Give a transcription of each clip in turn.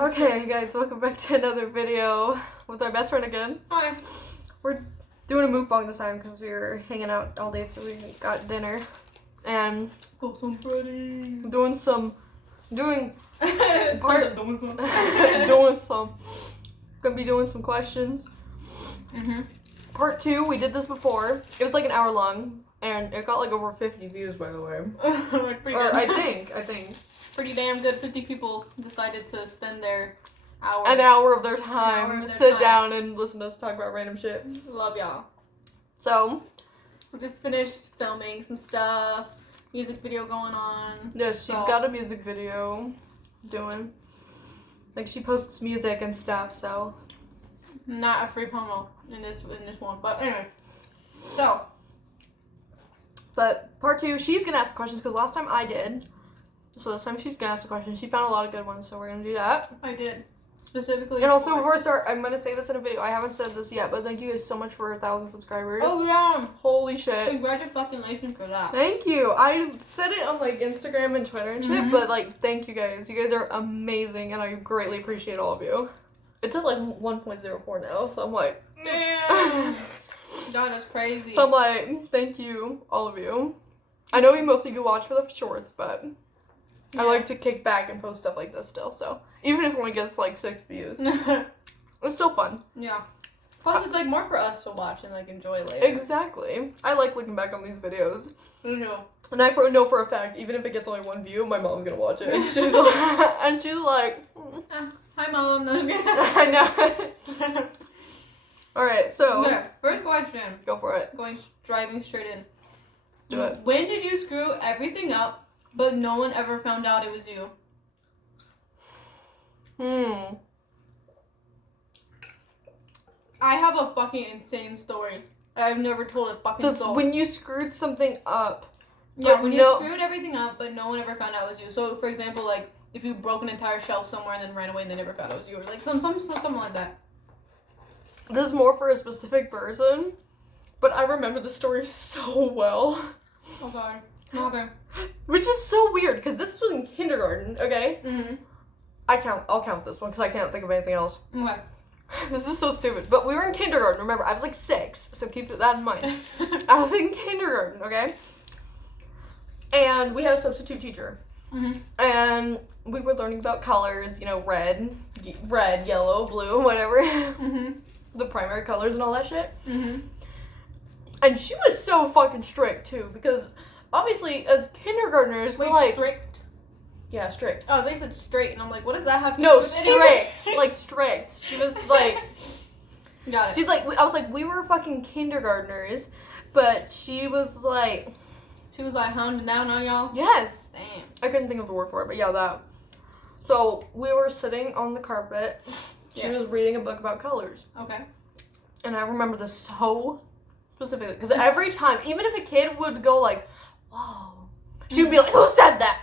Okay, guys, welcome back to another video with our best friend again. Hi. We're doing a mukbang this time because we were hanging out all day, so we got dinner. And Got some Freddy. doing some. Gonna be doing some questions. Part 2, we did this before. It was like an hour long, and it got like over 50 views, by the way. I think. Pretty damn good. 50 people decided to spend their hour. An hour of their time, sit down and listen to us talk about random shit. Love y'all. So, We just finished filming some stuff. Music video going on. yes, she's got a music video doing. Like, she posts music and stuff, so. Not a free promo in this one. But anyway. So. But part 2, she's gonna ask the questions because last time I did. So this time she's gonna ask the questions. She found a lot of good ones, so we're gonna do that. I did. Specifically. And also, before I start, I'm gonna say this in a video. I haven't said this yet, but thank you guys so much for 1,000 subscribers. Oh, yeah. Holy shit. Congratulations for that. Thank you. I said it on, like, Instagram and Twitter and shit, but, like, thank you guys. You guys are amazing, and I greatly appreciate all of you. It's at, like, 1.04 now, so I'm like... Damn. God, that's crazy. So I'm like, thank you, all of you. I know you mostly do watch for the shorts, but... Yeah. I like to kick back and post stuff like this still, so even if it only gets like 6 views, it's still fun. Yeah. Plus, it's like more for us to watch and like enjoy later. Exactly. I like looking back on these videos. I know. And I know for a fact, even if it gets only 1 view, my mom's gonna watch it. And she's like, Hi, Mom. No, I know. All right, so okay, first question. Go for it. Driving straight in. Do it. When did you screw everything up, but no one ever found out it was you? I have a fucking insane story. I've never told a fucking That's soul. when you screwed something up. Yeah, when you screwed everything up, but no one ever found out it was you. So, for example, like, if you broke an entire shelf somewhere and then ran away and they never found out it was you. Or, like, something like that. This is more for a specific person, but I remember the story so well. Oh, God. Okay. Which is so weird, because this was in kindergarten, okay? Mm-hmm. I'll count this one, because I can't think of anything else. Okay. This is so stupid. But we were in kindergarten, remember, I was like 6, so keep that in mind. I was in kindergarten, okay? And we had a substitute teacher. Mm-hmm. And we were learning about colors, you know, red, yellow, blue, whatever. Mm-hmm. The primary colors and all that shit. Mm-hmm. And she was so fucking strict, too, because obviously, as kindergartners, we're like... strict? Yeah, strict. Oh, they said straight, and I'm like, what does that have to do No, with strict. anything? Like, strict. She was like... Got it. She's like... I was like, we were fucking kindergartners, but she was like... She was like hounding down on y'all? Yes. Damn. I couldn't think of the word for it, but yeah, that. So, we were sitting on the carpet. She was reading a book about colors. Okay. And I remember this so specifically, because every time, even if a kid would go like, whoa, she would be like, who said that?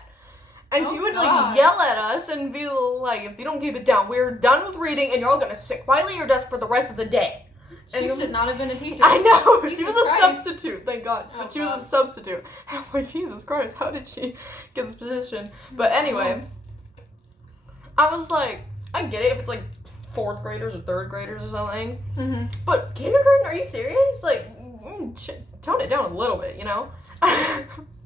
And she would like yell at us and be like, if you don't keep it down, we're done with reading and you're all gonna sit quietly at your desk for the rest of the day. She should not have been a teacher. I know. Jesus She was a Christ. substitute, thank God. Oh, But she was a substitute. And I'm like, Jesus Christ, how did she get this position? But anyway, I was like, I get it if it's like 4th graders or 3rd graders or something. Mm-hmm. But kindergarten, are you serious? Like, tone it down a little bit, you know?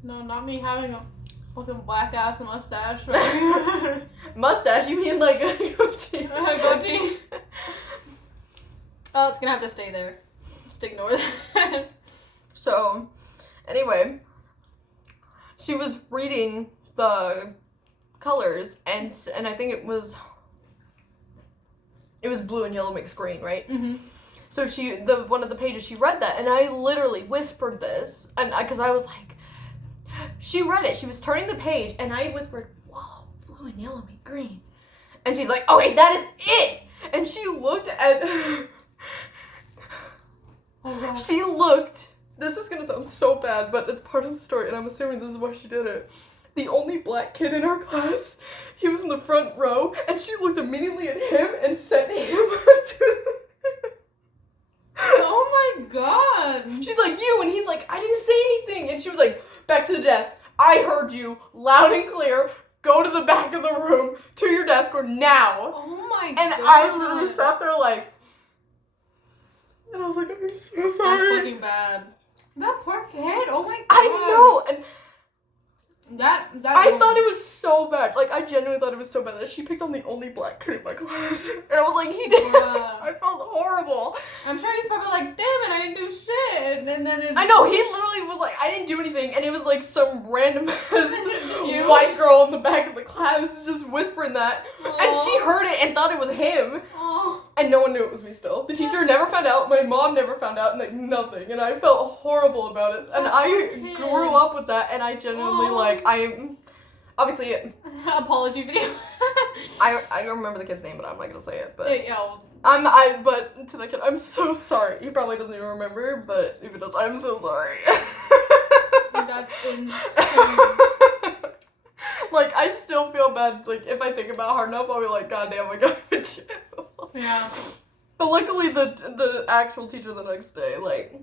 No, not me having a fucking black ass mustache. Right? Mustache? You mean like a goatee? Goatee. Oh, it's gonna have to stay there. Just ignore that. So, anyway, she was reading the colors, and I think it was blue and yellow mixed green, right? Mm-hmm. So one of the pages, she read that, and I literally whispered this, and because I was like, she read it, she was turning the page, and I whispered, whoa, blue and yellow make green. And she's like, okay, that is it! And she looked at, she looked, this is gonna sound so bad, but it's part of the story, and I'm assuming this is why she did it. The only black kid in our class, he was in the front row, and she looked immediately at him and sent him to... Oh my God. She's like, you, and he's like, I didn't say anything. And she was like, back to the desk. I heard you loud and clear. Go to the back of the room, to your desk, or now. Oh my And god. I literally sat there like, and I was like, I'm so That's sorry. fucking bad. That poor kid. Oh my god. I know, and that I thought it was so bad. Like, I genuinely thought it was so bad that she picked on the only black kid in my class. And I was like, he did. I felt horrible. I'm sure he's probably like, damn it, I didn't do shit. And then it's... I know, he literally was like, I didn't do anything. And it was like some random You? white girl in the back of the class just whispering that. Aww. And she heard it and thought it was him. Oh. And no one knew it was me still. The teacher never found out. My mom never found out. And like, nothing. And I felt horrible about it. And I grew up with that. And I genuinely, like, obviously, Apology video. I don't remember the kid's name, but I'm not gonna say it. But Yeah. but to that kid, I'm so sorry. He probably doesn't even remember, but if he does, I'm so sorry. That's insane. Like, I still feel bad. Like, if I think about it hard enough, I'll be like, God damn, I got to jail. Yeah. But luckily, the actual teacher the next day, like,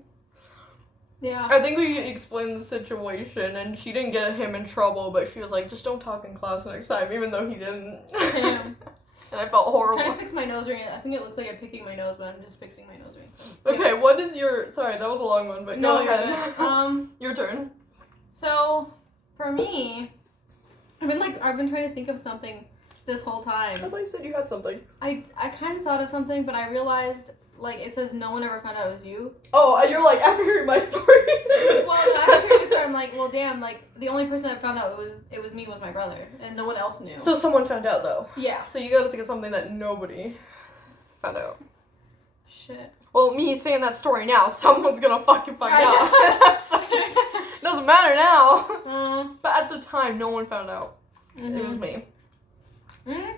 Yeah. I think we explained the situation, and she didn't get him in trouble, but she was like, just don't talk in class next time, even though he didn't. Damn. And I felt horrible. I'm trying to fix my nose ring. I think it looks like I'm picking my nose, but I'm just fixing my nose ring. So. Okay, what is your... Sorry, that was a long one, but No, go ahead. you're Your turn. So, for me, I've been trying to think of something this whole time. I thought you said you had something. I kind of thought of something, but I realized, like, it says no one ever found out it was you. Oh, and you're like, after hearing my story. Well, no, after hearing this story, I'm like, well, damn, like, the only person that found out it was me was my brother, and no one else knew. So someone found out, though. Yeah. So you gotta think of something that nobody found out. Shit. Well, me saying that story now, someone's gonna fucking find out. Doesn't matter now. But at the time, no one found out. Mm-hmm. It was me. Mm-hmm.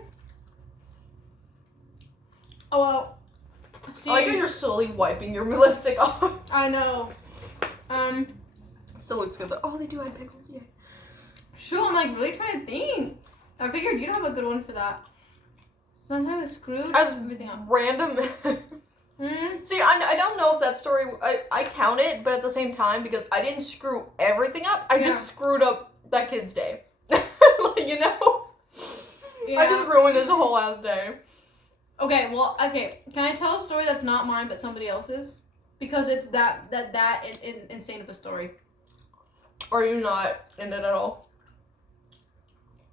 Oh, well. See, I like how you're slowly wiping your lipstick off. I know. Still looks good though. Oh, they do have pickles, yeah. Shoot, I'm like really trying to think. I figured you'd have a good one for that. Sometimes I screwed As everything up. random. See, I don't know if that story, I count it, but at the same time, because I didn't screw everything up, I just screwed up that kid's day. Like, you know? Yeah. I just ruined his whole ass day. Okay, well, okay. Can I tell a story that's not mine but somebody else's? Because it's that insane of a story. Are you not in it at all?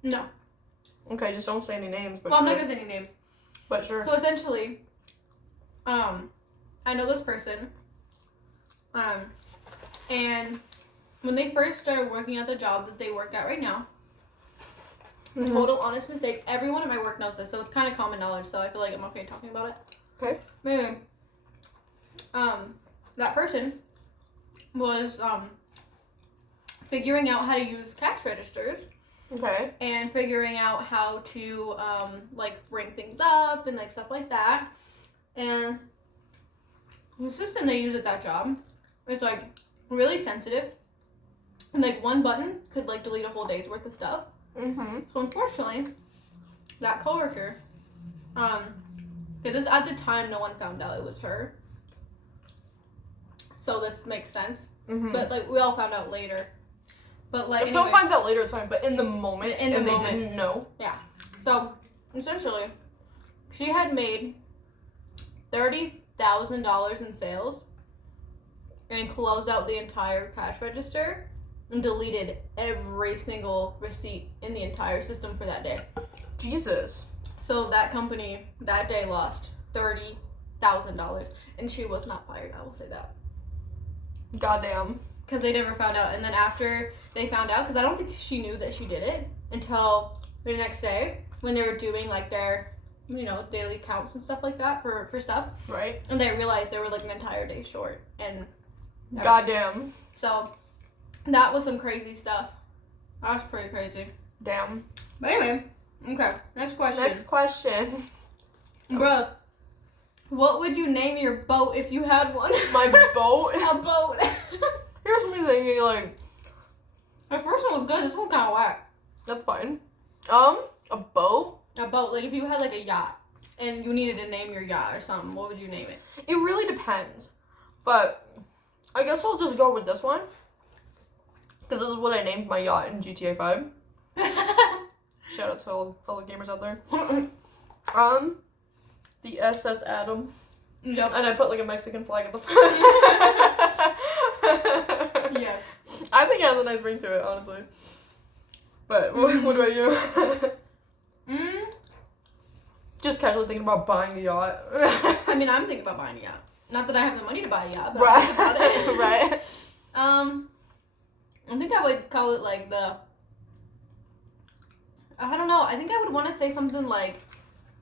No. Okay, just don't say any names, but Well, I'm sure. not gonna say any names. But sure. So essentially, I know this person, and when they first started working at the job that they work at right now, total honest mistake. Everyone at my work knows this, so it's kind of common knowledge. So I feel like I'm okay talking about it. Okay. Anyway, that person was figuring out how to use cash registers. Okay. And figuring out how to like ring things up and like stuff like that. And the system they use at that job is like really sensitive. And like one button could like delete a whole day's worth of stuff. Mm-hmm. So unfortunately, that coworker, this at the time no one found out it was her. So this makes sense. Mm-hmm. But like we all found out later. But like if someone finds out later, it's fine. But in the moment, In the moment. they didn't know. Yeah. So essentially, she had made $30,000 in sales and closed out the entire cash register and deleted every single receipt in the entire system for that day. Jesus. So that company that day lost $30,000, and she was not fired. I will say that. Goddamn. Because they never found out. And then after they found out, because I don't think she knew that she did it until the next day when they were doing like their, daily counts and stuff like that for stuff. Right. And they realized they were like an entire day short. And Goddamn. so that was some crazy stuff. That was pretty crazy. Damn. But anyway, okay, next question. Next question. Bruh, what would you name your boat if you had one? My boat? A boat. Here's me thinking, like... My first one was good. This one kind of whack. That's fine. A boat? A boat. Like, if you had, like, a yacht and you needed to name your yacht or something, what would you name it? It really depends. But I guess I'll just go with this one. Because this is what I named my yacht in GTA 5. Shout out to all fellow gamers out there. The SS Adam. Yep. And I put like a Mexican flag at the front. Yes. I think it has a nice ring to it, honestly. But what about you? Just casually thinking about buying a yacht. I mean, I'm thinking about buying a yacht. Not that I have the money to buy a yacht, but Right. I'm thinking about it. Right. I think I would call it like I don't know. I think I would want to say something like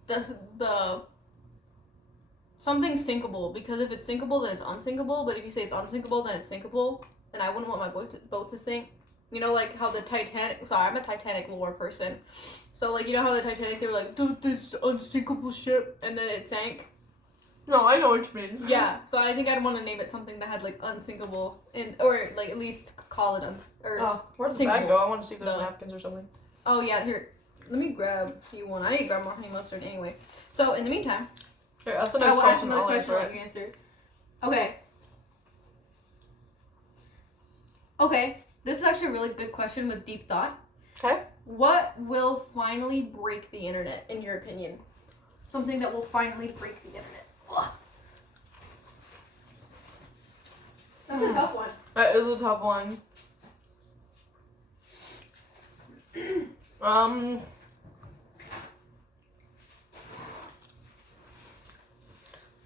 the something sinkable, because if it's sinkable, then it's unsinkable. But if you say it's unsinkable, then it's sinkable. And I wouldn't want my boat to sink. You know, like how the Titanic. Sorry, I'm a Titanic lore person. So like, you know how the Titanic, they were like, dude, this unsinkable ship, and then it sank. No, I know what you mean. Yeah, so I think I'd want to name it something that had like unsinkable, or like at least call it where does that go? I want to see if there's napkins or something. Oh yeah, here. Let me grab you one. I need to grab more honey mustard anyway. So in the meantime, Here, that's the next I will ask question. another I'll question answer that it. you answered. Okay. Okay, this is actually a really good question with deep thought. Okay. What will finally break the internet, in your opinion? Something that will finally break the internet. Ugh. That's a tough one. That is a tough one.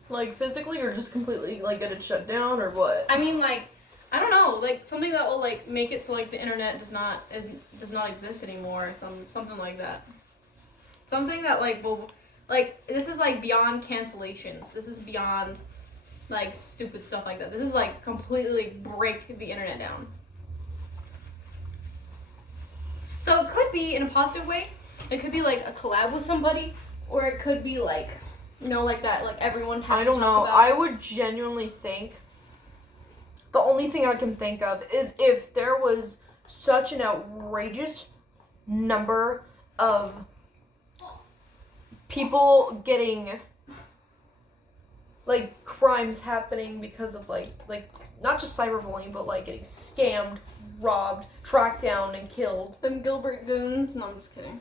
Like physically, or just completely like get it shut down, or what? I mean, like, I don't know, like something that will like make it so like the internet does not exist anymore, something like that. Something that like will, like, this is like beyond cancellations. This is beyond like stupid stuff like that. This is like completely break the internet down. So it could be in a positive way. It could be like a collab with somebody, or it could be like, you know, like that, like everyone has I don't to know. talk about. I would genuinely think the only thing I can think of is if there was such an outrageous number of people getting like crimes happening because of like not just cyberbullying, but like getting scammed, robbed, tracked down, and killed. Them Gilbert goons. No, I'm just kidding.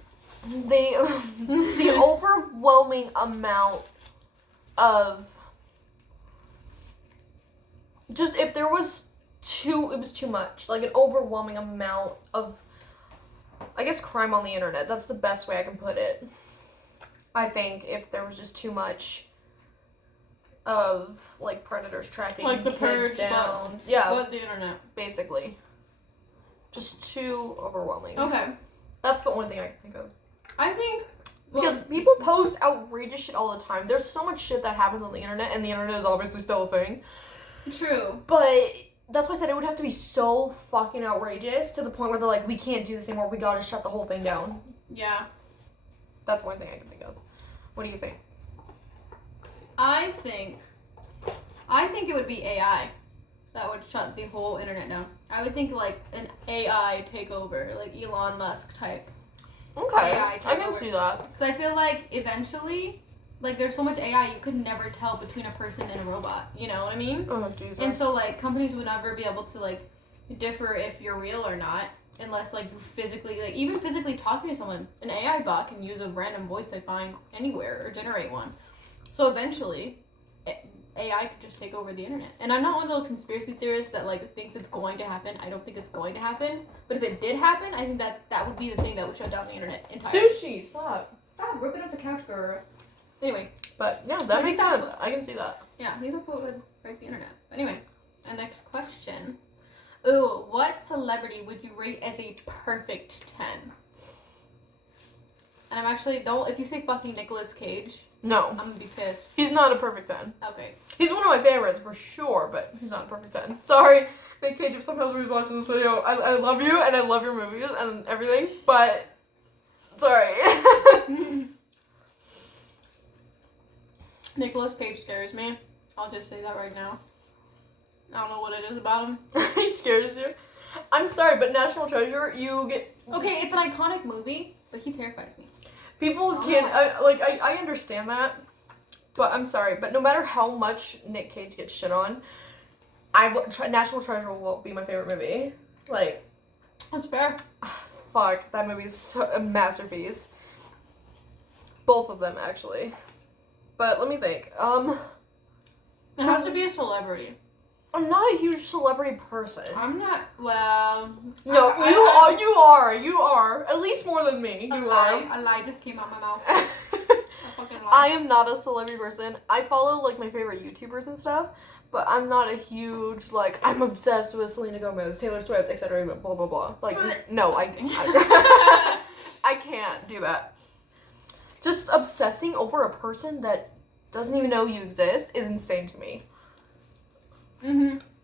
The overwhelming amount of just, if there was it was too much, like an overwhelming amount of, I guess, crime on the internet. That's the best way I can put it. I think if there was just too much of like predators tracking Like the kids purge, down. But the internet. Basically. Just too overwhelming. Okay. That's the only thing I can think of. I think Because people post outrageous shit all the time. There's so much shit that happens on the internet, and the internet is obviously still a thing. True. But that's why I said it would have to be so fucking outrageous to the point where they're like, we can't do this anymore. We gotta shut the whole thing down. Yeah. That's one thing I can think of. What do you think? I think it would be AI that would shut the whole internet down. I would think like an AI takeover, like Elon Musk type. Okay. AI I can takeover. see that. Because I feel like eventually, like there's so much AI, you could never tell between a person and a robot. You know what I mean? Oh, Jesus. And so like companies would never be able to like differ if you're real or not, unless like you physically, like even physically talking to someone. An AI bot can use a random voice they find anywhere or generate one. So eventually, AI could just take over the internet. And I'm not one of those conspiracy theorists that like thinks it's going to happen. I don't think it's going to happen. But if it did happen, I think that would be the thing that would shut down the internet entirely. Sushi, stop. Stop ripping up the couch, girl. Anyway. But yeah, that makes sense. I can see that. Yeah, I think that's what would break the internet. Anyway, our next question. Ooh, what celebrity would you rate as a perfect 10? And I'm actually, if you say fucking Nicolas Cage, No. I'm gonna be pissed. He's not a perfect 10. Okay. He's one of my favorites for sure, but he's not a perfect 10. Sorry, Nick Cage, if sometimes we're watching this video, I love you and I love your movies and everything, but sorry. Nicolas Cage scares me. I'll just say that right now. I don't know what it is about him. He scares you. I'm sorry, but National Treasure, you get... Okay, it's an iconic movie, but he terrifies me. People can't... I understand that, but I'm sorry, but no matter how much Nick Cage gets shit on, National Treasure will be my favorite movie. Like... That's fair. Fuck, that movie is a masterpiece. Both of them, actually. But let me think. It has to be a celebrity. I'm not a huge celebrity person. I'm not. Well. No, you are. At least more than me. You are. A lie just came out my mouth. I am not a celebrity person. I follow like my favorite YouTubers and stuff, but I'm not a huge like I'm obsessed with Selena Gomez, Taylor Swift, etc. Blah blah blah. Like no, I can't do that. Just obsessing over a person that doesn't even know you exist is insane to me.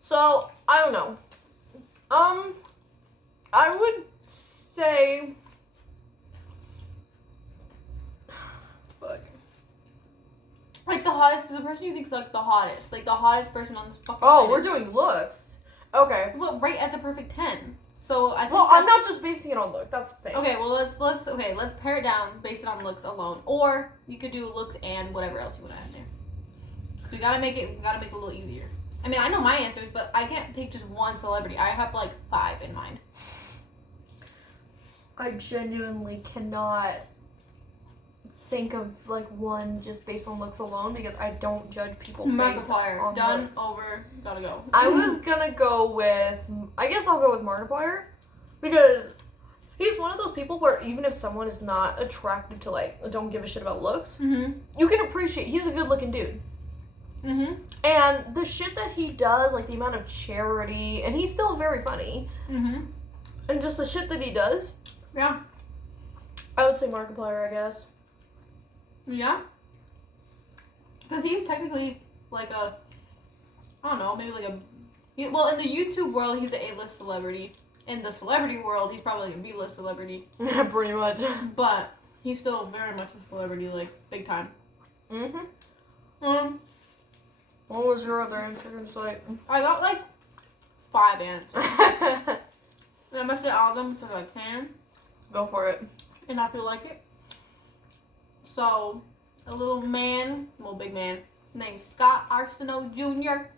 So I don't know. I would say. Like the person you think's like the hottest person on this fucking Oh, planet. we're doing looks. Okay. Well, right as a perfect 10. So I think I'm not just basing it on look. That's the thing. Okay, well let's pare it down, base it on looks alone, or you could do looks and whatever else you want to add there. So we gotta make it a little easier. I mean, I know my answers, but I can't pick just one celebrity. I have like 5 in mind. I genuinely cannot think of like one just based on looks alone because I don't judge people based on Done, looks. over, gotta go. I was gonna go with, I guess I'll go with Markiplier because he's one of those people where even if someone is not attractive to like, don't give a shit about looks, you can appreciate, he's a good looking dude. And the shit that he does, like the amount of charity, and he's still very funny, and just the shit that he does. Yeah. I would say Markiplier, I guess. Yeah? Because he's technically like a, I don't know, maybe like a, well, in the YouTube world, he's an A-list celebrity. In the celebrity world, he's probably like a B-list celebrity. Yeah, pretty much. But he's still very much a celebrity, like, big time. What was your other answer? It's like, I got like 5 answers. And I'm gonna say all of them because I can. Go for it. And I feel like it. So, a little big man, named Scott Arsenault Jr.,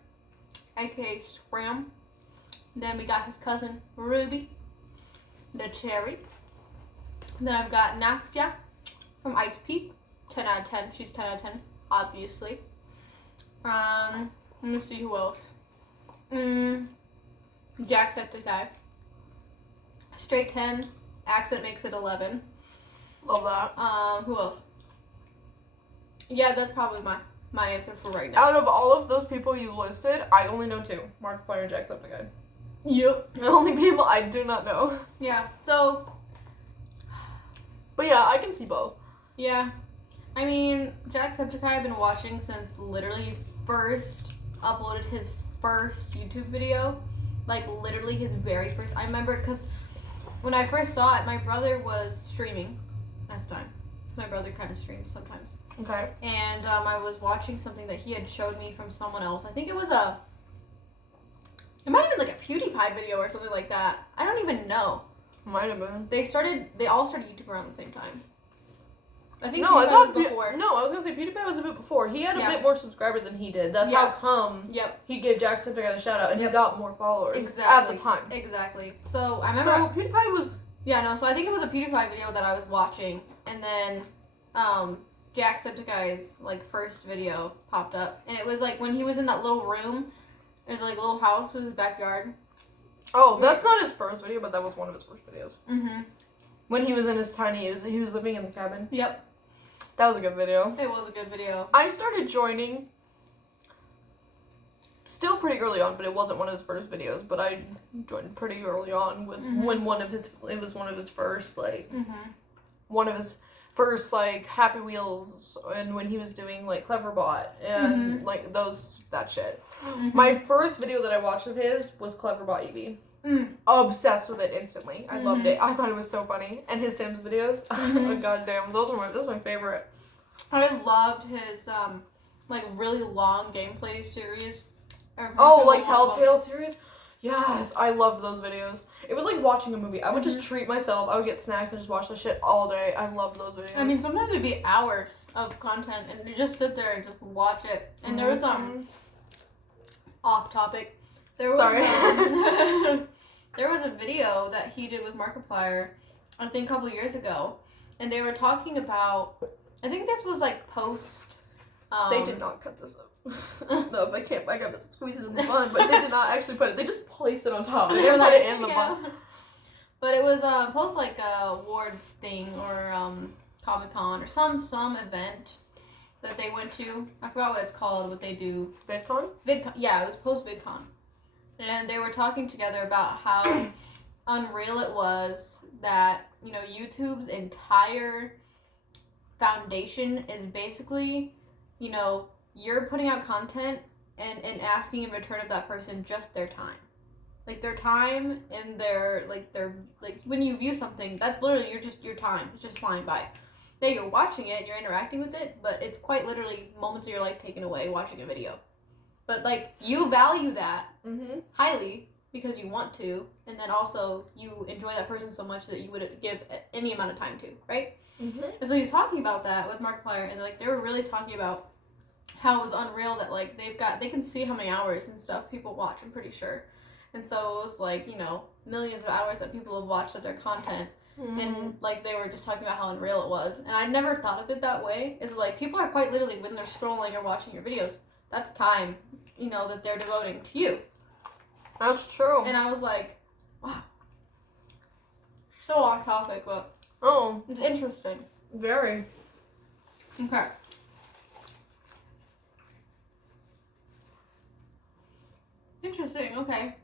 aka Scram. Then we got his cousin Ruby, the Cherry. Then I've got Nastya from Ice Peak, 10 out of 10. She's 10 out of 10, obviously. Let me see who else. Jacksepticeye. Straight 10. Accent makes it 11. Love that. Who else? Yeah, that's probably my answer for right now. Out of all of those people you listed, I only know 2. Markiplier and Jacksepticeye. Yep. The only people I do not know. Yeah, so. But yeah, I can see both. Yeah. I mean, Jacksepticeye I've been watching since literally he first uploaded his first YouTube video. Like, literally his very first. I remember because when I first saw it, my brother was streaming at the time. My brother kind of streams sometimes. Okay. And I was watching something that he had showed me from someone else. I think it was it might have been like a PewDiePie video or something like that. I don't even know. Might have been. They all started YouTube around the same time. I think I thought before. No, I was gonna say PewDiePie was a bit before. He had a bit more subscribers than he did. That's how come he gave Jacksepticeye a shout out and he got more followers at the time. Exactly. So I remember. So PewDiePie was. Yeah, no. So I think it was a PewDiePie video that I was watching, and then Jacksepticeye's like first video popped up, and it was like when he was in that little room. There's like a little house in his backyard. Oh, that's not his first video, but that was one of his first videos. Mhm. When he was in his he was living in the cabin. Yep. That was a good video. It was a good video. I started joining still pretty early on, but it wasn't one of his first videos, but I joined pretty early on with when it was one of his first one of his first like Happy Wheels, and when he was doing like Cleverbot and like that shit. My first video that I watched of his was Cleverbot Eevee. Obsessed with it instantly. I loved it. I thought it was so funny. And his Sims videos, goddamn, this is my favorite. I loved his like really long gameplay series. Oh, like Telltale series? Yes, I loved those videos. It was like watching a movie. I would just treat myself. I would get snacks and just watch the shit all day. I loved those videos. I mean, sometimes it'd be hours of content, and you just sit there and just watch it. And there was off topic. There was there was a video that he did with Markiplier, I think a couple years ago, and they were talking about. I think this was like post They did not cut this up. No, if I can't, I gotta squeeze it in the bun. But they did not actually put it. They just placed it on top. They didn't put it in the bun. But it was post like a awards thing or Comic-Con or some event that they went to. I forgot what it's called. What they do. VidCon? VidCon. Yeah, it was post VidCon, and they were talking together about how unreal it was that YouTube's entire foundation is basically you're putting out content and asking in return of that person just their time. Like their time and their when you view something, that's literally your time. It's just flying by. Yeah, you're watching it, you're interacting with it, but it's quite literally moments of your life taken away watching a video. But you value that highly because you want to, and then also you enjoy that person so much that you would give any amount of time to, right? Mm-hmm. And so he was talking about that with Markiplier, and they were really talking about how it was unreal that they can see how many hours and stuff people watch. I'm pretty sure. And so it was millions of hours that people have watched of their content. Mm-hmm. And they were just talking about how unreal it was. And I never thought of it that way. It's people are quite literally, when they're scrolling or watching your videos, that's time, that they're devoting to you. That's true. And I was like, wow. So off topic, but it's interesting. Very. Okay. Interesting, okay.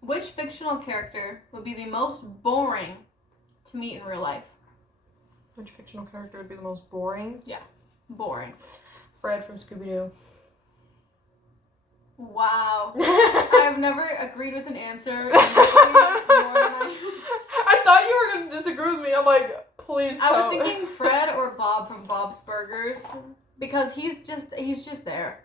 Which fictional character would be the most boring to meet in real life? Which fictional character would be the most boring? Yeah, boring. Fred from Scooby-Doo. Wow. I've never agreed with an answer more than I thought you were going to disagree with me. I'm like, please I was thinking Fred or Bob from Bob's Burgers because he's just there.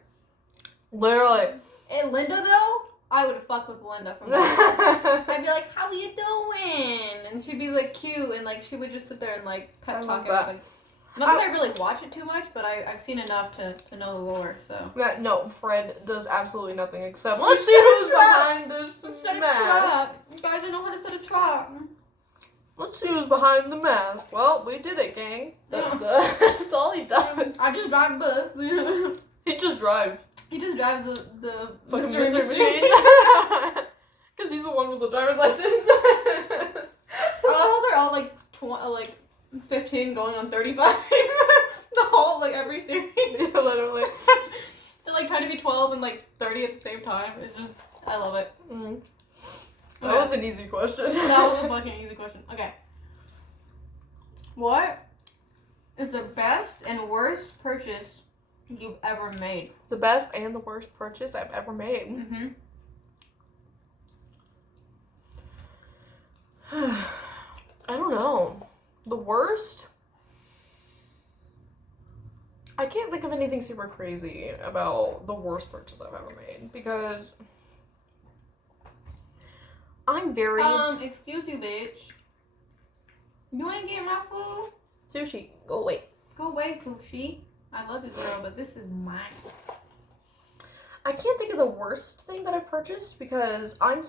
Literally. And Linda, though, I would fuck with Linda from Bob's I'd be like, how you doing? And she'd be cute and she would just sit there and pep talk everybody. Not that I really watch it too much, but I've seen enough to know the lore, so. Yeah, no, Fred does absolutely nothing except, let's see who's behind this mask. You guys, I know how to set a trap. Let's see who's behind the mask. Well, we did it, gang. That's all he does. I just drive bus. He just drives. He just drives the fucking mystery machine. Because he's the one with the driver's license. Oh, they're all 15 going on 35. The whole every series. Yeah, literally. They're trying to be 12 and 30 at the same time. It's just, I love it. Mm-hmm. That was an easy question. That was a fucking easy question. Okay. What is the best and worst purchase you've ever made? The best and the worst purchase I've ever made. Mm-hmm. I don't know. The worst? I can't think of anything super crazy about the worst purchase I've ever made because I'm very... excuse you, bitch. You ain't getting my food? Sushi, go away. Go away, sushi. I love you, girl, but this is mine. I can't think of the worst thing that I've purchased because I'm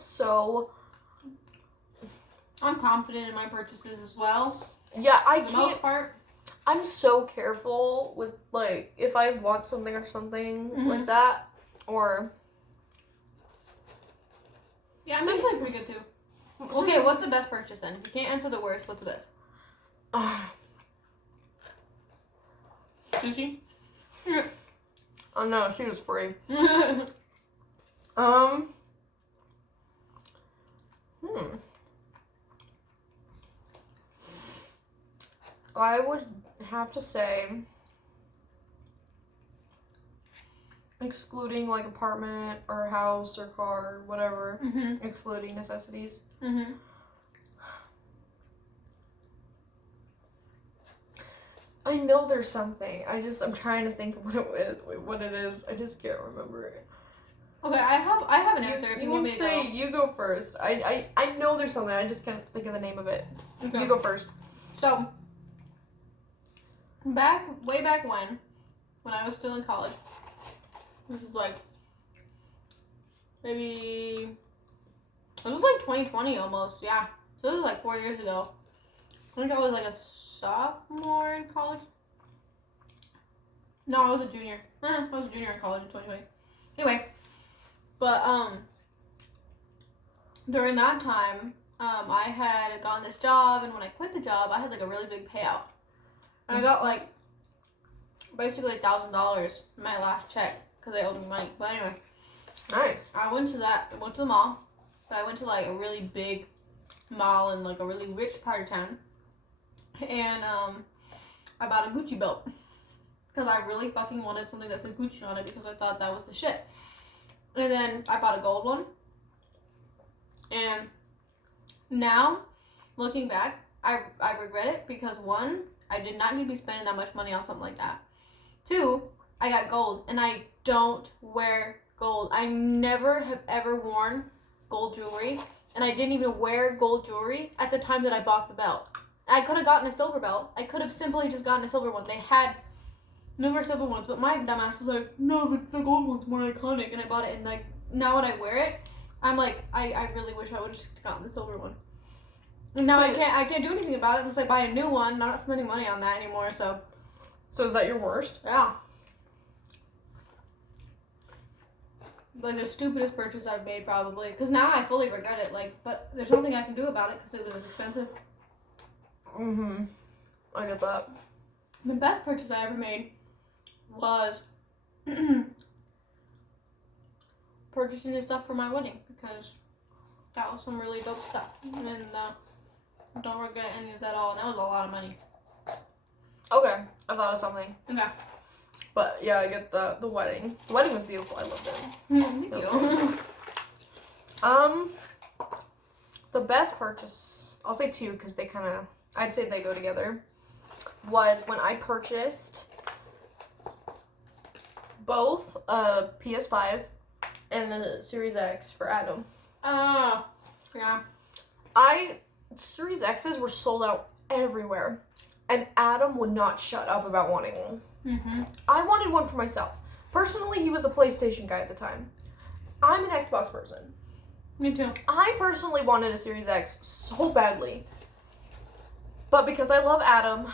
confident in my purchases as well. Yeah, For the most part. I'm so careful with, if I want something or something like that, or... Yeah, I'm usually pretty good, too. Okay, what's the best purchase, then? If you can't answer the worst, what's the best? Sushi? Oh, no, she was free. I would have to say, excluding apartment or house or car or whatever, excluding necessities. Mm-hmm. I know there's something. I'm trying to think of what it is. I just can't remember it. Okay, I have an answer. If you want me to go. You go first. I know there's something. I just can't think of the name of it. Okay. You go first. So, way back when I was still in college, this was maybe, it was 2020 almost, yeah. So this was 4 years ago. I think I was a sophomore in college. No, I was a junior. I was a junior in college in 2020. Anyway, but during that time, I had gotten this job, and when I quit the job, I had like a really big payout, and I got like basically $1,000 in my last check because they owed me money. But anyway, Nice. I went to the mall, but I went to like a really big mall in like a really rich part of town, and I bought a Gucci belt because I really fucking wanted something that said Gucci on it because I thought that was the shit. And then I bought a gold one, and now looking back, I regret it because one, I did not need to be spending that much money on something like that. Two, I got gold, and I don't wear gold. I never have ever worn gold jewelry, and I didn't even wear gold jewelry at the time that I bought the belt. I could have gotten a silver belt. I could have simply just gotten a silver one. They had numerous silver ones, but my dumbass was like, no, but the gold one's more iconic, and I bought it, and like, now when I wear it, I'm like, I really wish I would have just gotten the silver one. And now I can't do anything about it unless I buy a new one, and I'm not spending money on that anymore, so. So is that your worst? Yeah. Like the stupidest purchase I've made probably, because now I fully regret it, like, but there's nothing I can do about it because it was expensive. Mm-hmm. I get that. The best purchase I ever made was purchasing this stuff for my wedding because that was some really dope stuff, and don't regret any of that at all. That was a lot of money. Okay, I thought of something. Okay. But yeah, I get the wedding. The wedding was beautiful. I loved it. Thank you. The best purchase, I'll say two because they kind of, I'd say they go together, was when I purchased both a PS5 and the Series X for Adam. Yeah. Series X's were sold out everywhere, and Adam would not shut up about wanting one. Mm-hmm. I wanted one for myself. Personally, he was a PlayStation guy at the time. I'm an Xbox person. Me too. I personally wanted a Series X so badly. But because I love Adam,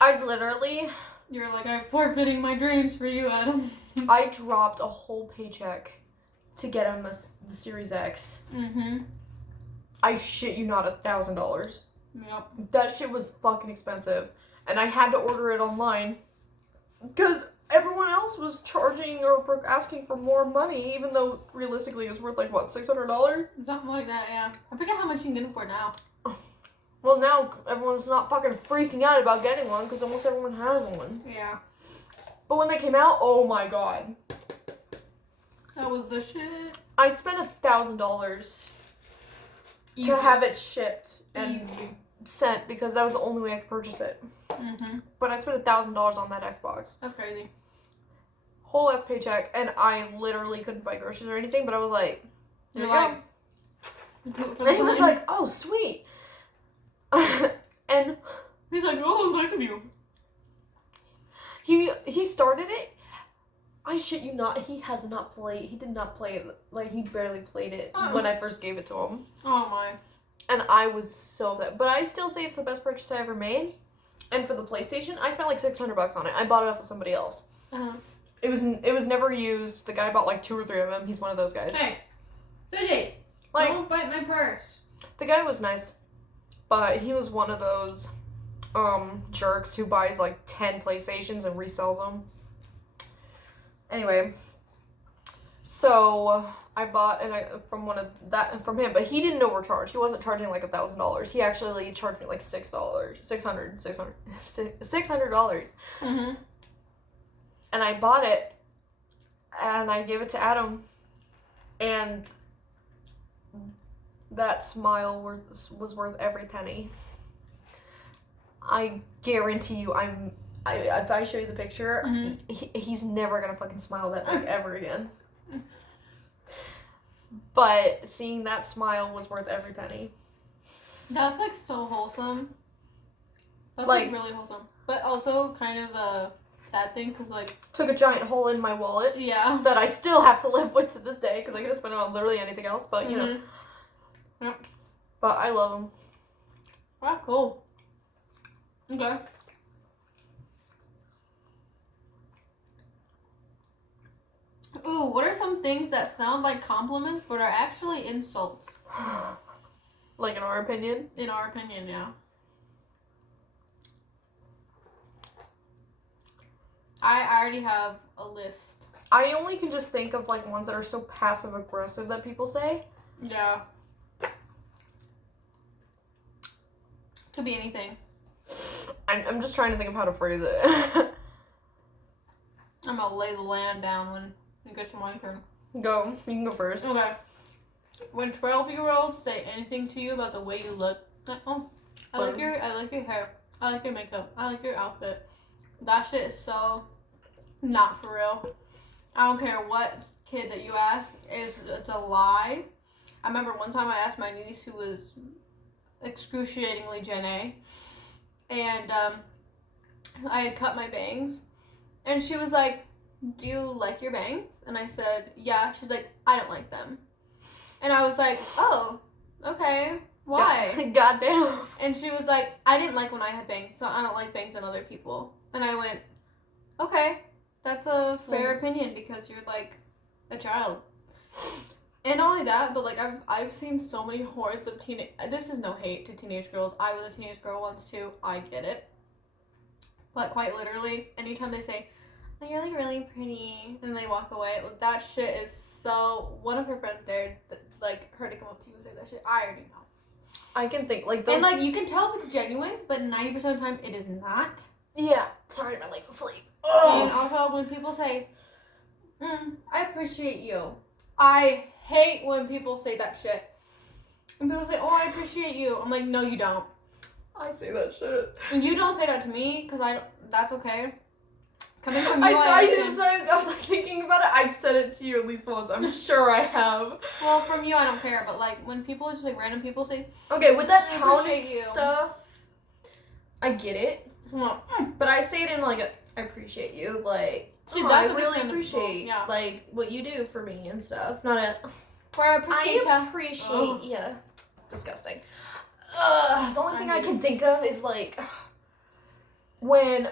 I literally... You're like, I'm forfeiting my dreams for you, Adam. I dropped a whole paycheck to get him the Series X. Mm-hmm. I shit you not, $1,000. Yep. That shit was fucking expensive. And I had to order it online because everyone else was charging or asking for more money, even though realistically it was worth like, what, $600? Something like that, yeah. I forget how much you can get them for now. Well, now everyone's not fucking freaking out about getting one because almost everyone has one. Yeah. But when they came out, oh my god. That was the shit. I spent $1,000 to have it shipped and sent because that was the only way I could purchase it. Mm-hmm. But I spent $1,000 on that Xbox. That's crazy. Whole ass paycheck, and I literally couldn't buy groceries or anything, but I was like, there you go. And he was like, oh, sweet. And he's like, oh, that's nice of you. He started it. I shit you not, he did not play it, like, he barely played it when I first gave it to him. Oh my. And I was so bad. But I still say it's the best purchase I ever made. And for the PlayStation, I spent like $600 on it. I bought it off of somebody else. Uh-huh. It was never used. The guy bought like 2 or 3 of them. He's one of those guys. Hey, Suji, like, don't bite my purse. The guy was nice, but he was one of those jerks who buys like 10 PlayStations and resells them. Anyway, so I bought from him, but he didn't overcharge. He wasn't charging like $1,000. He actually charged me like $600. Mm-hmm. And I bought it, and I gave it to Adam, and that smile was worth every penny. I guarantee you, if I show you the picture, he's never gonna fucking smile that big ever again. But seeing that smile was worth every penny. That's like so wholesome. That's like really wholesome, but also kind of a sad thing because like took a giant hole in my wallet. Yeah. That I still have to live with to this day because I could have spent it on literally anything else. But you know. Yep. But I love him. Wow, cool. Okay. some things that sound like compliments but are actually insults. Like in our opinion? In our opinion, yeah. I already have a list. I only can just think of like ones that are so passive aggressive that people say. Yeah. Could be anything. I'm just trying to think of how to phrase it. I'm gonna lay the land down when it gets to my turn. Go. You can go first. Okay. When 12-year-olds say anything to you about the way you look, like, oh, I like your hair, I like your makeup, I like your outfit. That shit is so not for real. I don't care what kid that you ask, it's a lie. I remember one time I asked my niece, who was excruciatingly Gen A, and I had cut my bangs, and she was like, do you like your bangs? And I said, yeah. She's like, I don't like them. And I was like, oh, okay, why? Goddamn. And she was like, I didn't like when I had bangs, so I don't like bangs on other people. And I went, okay, that's a fair opinion because you're like a child. And not only that, but like I've seen so many hordes of teenage. This is no hate to teenage girls. I was a teenage girl once too. I get it. But quite literally, anytime they say, oh, you're like really pretty, and they walk away, like, that shit is so. One of her friends dared like her to come up to you and say that shit. I already know. I can think like those. And like you can tell if it's genuine, but 90% of the time it is not. Yeah. Sorry, my legs asleep. And also when people say, I appreciate you. I hate when people say that shit. When people say, oh, I appreciate you. I'm like, no, you don't. I say that shit. And you don't say that to me, because that's okay. Coming from you, I was like thinking about it. I've said it to you at least once. I'm sure I have. Well, from you, I don't care. But like when people, just like random people say, okay, with that I tone and appreciate you. stuff, I get it. Well, But I say it in like I appreciate you, like See, oh, that's I really understandable. appreciate Yeah. like what you do for me and stuff. Not a I I appreciate yeah. Disgusting. The only thing I can think of is like when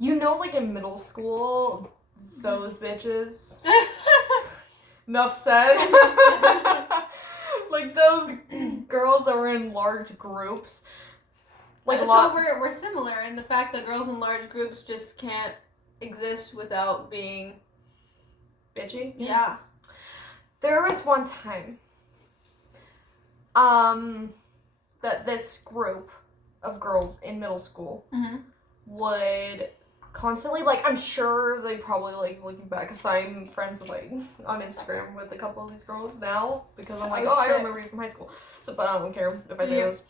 you know, like in middle school, those bitches. Enough said. Like those girls that were in large groups. Like a lot. So we're similar in the fact that girls in large groups just can't exist without being bitchy. Yeah. There was one time, that this group of girls in middle school would constantly, like, I'm sure they probably, like, looking back, because I'm friends with, like, on Instagram with a couple of these girls now, because I'm like, I remember you from high school, so, but I don't care if I say this.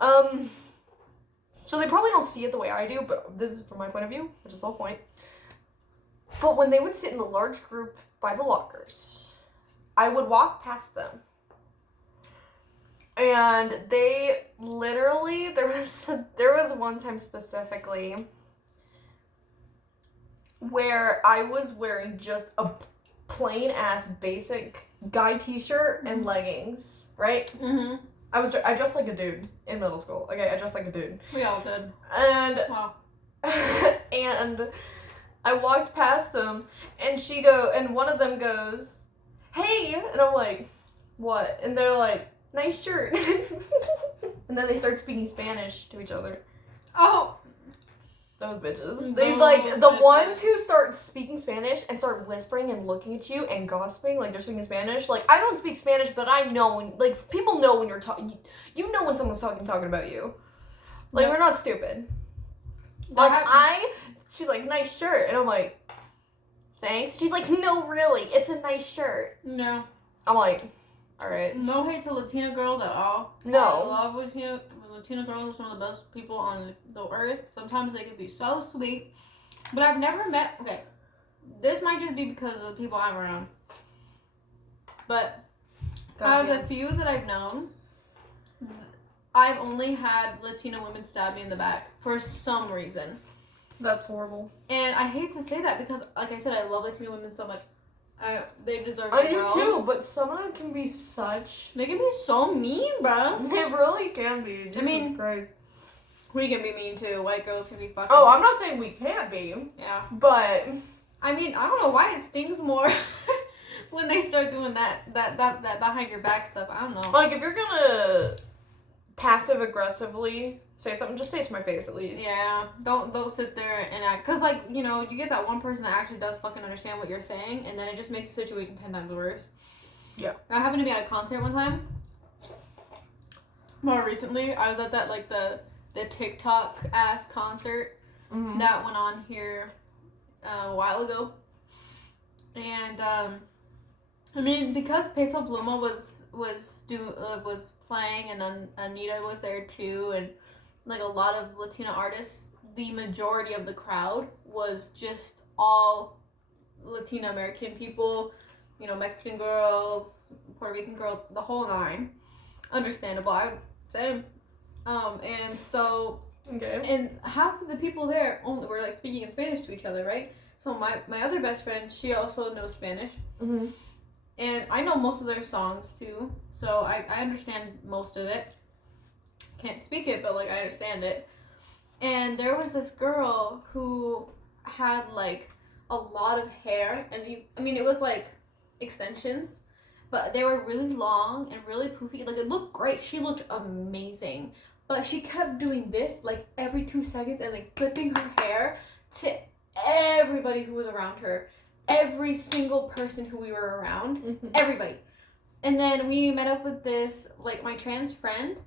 So they probably don't see it the way I do, but this is from my point of view, which is the whole point. But when they would sit in the large group by the lockers, I would walk past them. And they literally, there was one time specifically where I was wearing just a plain ass basic guy t-shirt and leggings, right? Mm-hmm. I dressed like a dude in middle school. Okay, I dressed like a dude. We all did. And wow. And I walked past them, and one of them goes, "Hey," and I'm like, "What?" And they're like, "Nice shirt." And then they start speaking Spanish to each other. Oh. Those bitches. They, like, the ones who start speaking Spanish and start whispering and looking at you and gossiping, like, they're speaking Spanish. Like, I don't speak Spanish, but I know when, like, people know when you're talking, you know when someone's talking about you. Like, we're not stupid. Like, she's like, "Nice shirt." And I'm like, "Thanks." She's like, "No, really, it's a nice shirt." No. I'm like, all right. No hate to Latina girls at all. No. I love Latina girls are some of the best people on the earth. Sometimes they can be so sweet. But I've never met, okay, this might just be because of the people I'm around. But out of the few that I've known, I've only had Latina women stab me in the back for some reason. That's horrible. And I hate to say that because, like I said, I love Latina women so much. They deserve it. I do too, but some of them can be such... They can be so mean, bro. They really can be. Jesus Christ. We can be mean too. White girls can be fucking... Oh, I'm not saying we can't be. Yeah. But I mean, I don't know why it stings more when they start doing that behind your back stuff. I don't know. Like, if you're gonna passive aggressively say something, just say it to my face at least. Yeah, don't sit there and act, cause like, you know, you get that one person that actually does fucking understand what you're saying, and then it just makes the situation 10 times worse. Yeah. I happened to be at a concert one time. More recently, I was at that like the TikTok ass concert that went on here a while ago, and I mean, because Peso Pluma was playing, and then Anita was there too, and like a lot of Latina artists, the majority of the crowd was just all Latina American people, you know, Mexican girls, Puerto Rican girls, the whole nine. Understandable, I would say. And so, okay. And half of the people there only were like speaking in Spanish to each other, right? So my other best friend, she also knows Spanish. Mm-hmm. And I know most of their songs too, so I understand most of it. Can't speak it, but like I understand it. And there was this girl who had like a lot of hair, and it was like extensions, but they were really long and really poofy. Like it looked great. She looked amazing, but she kept doing this like every 2 seconds and like flipping her hair to everybody who was around her. Every single person who we were around, everybody. And then we met up with this, like, my trans friend,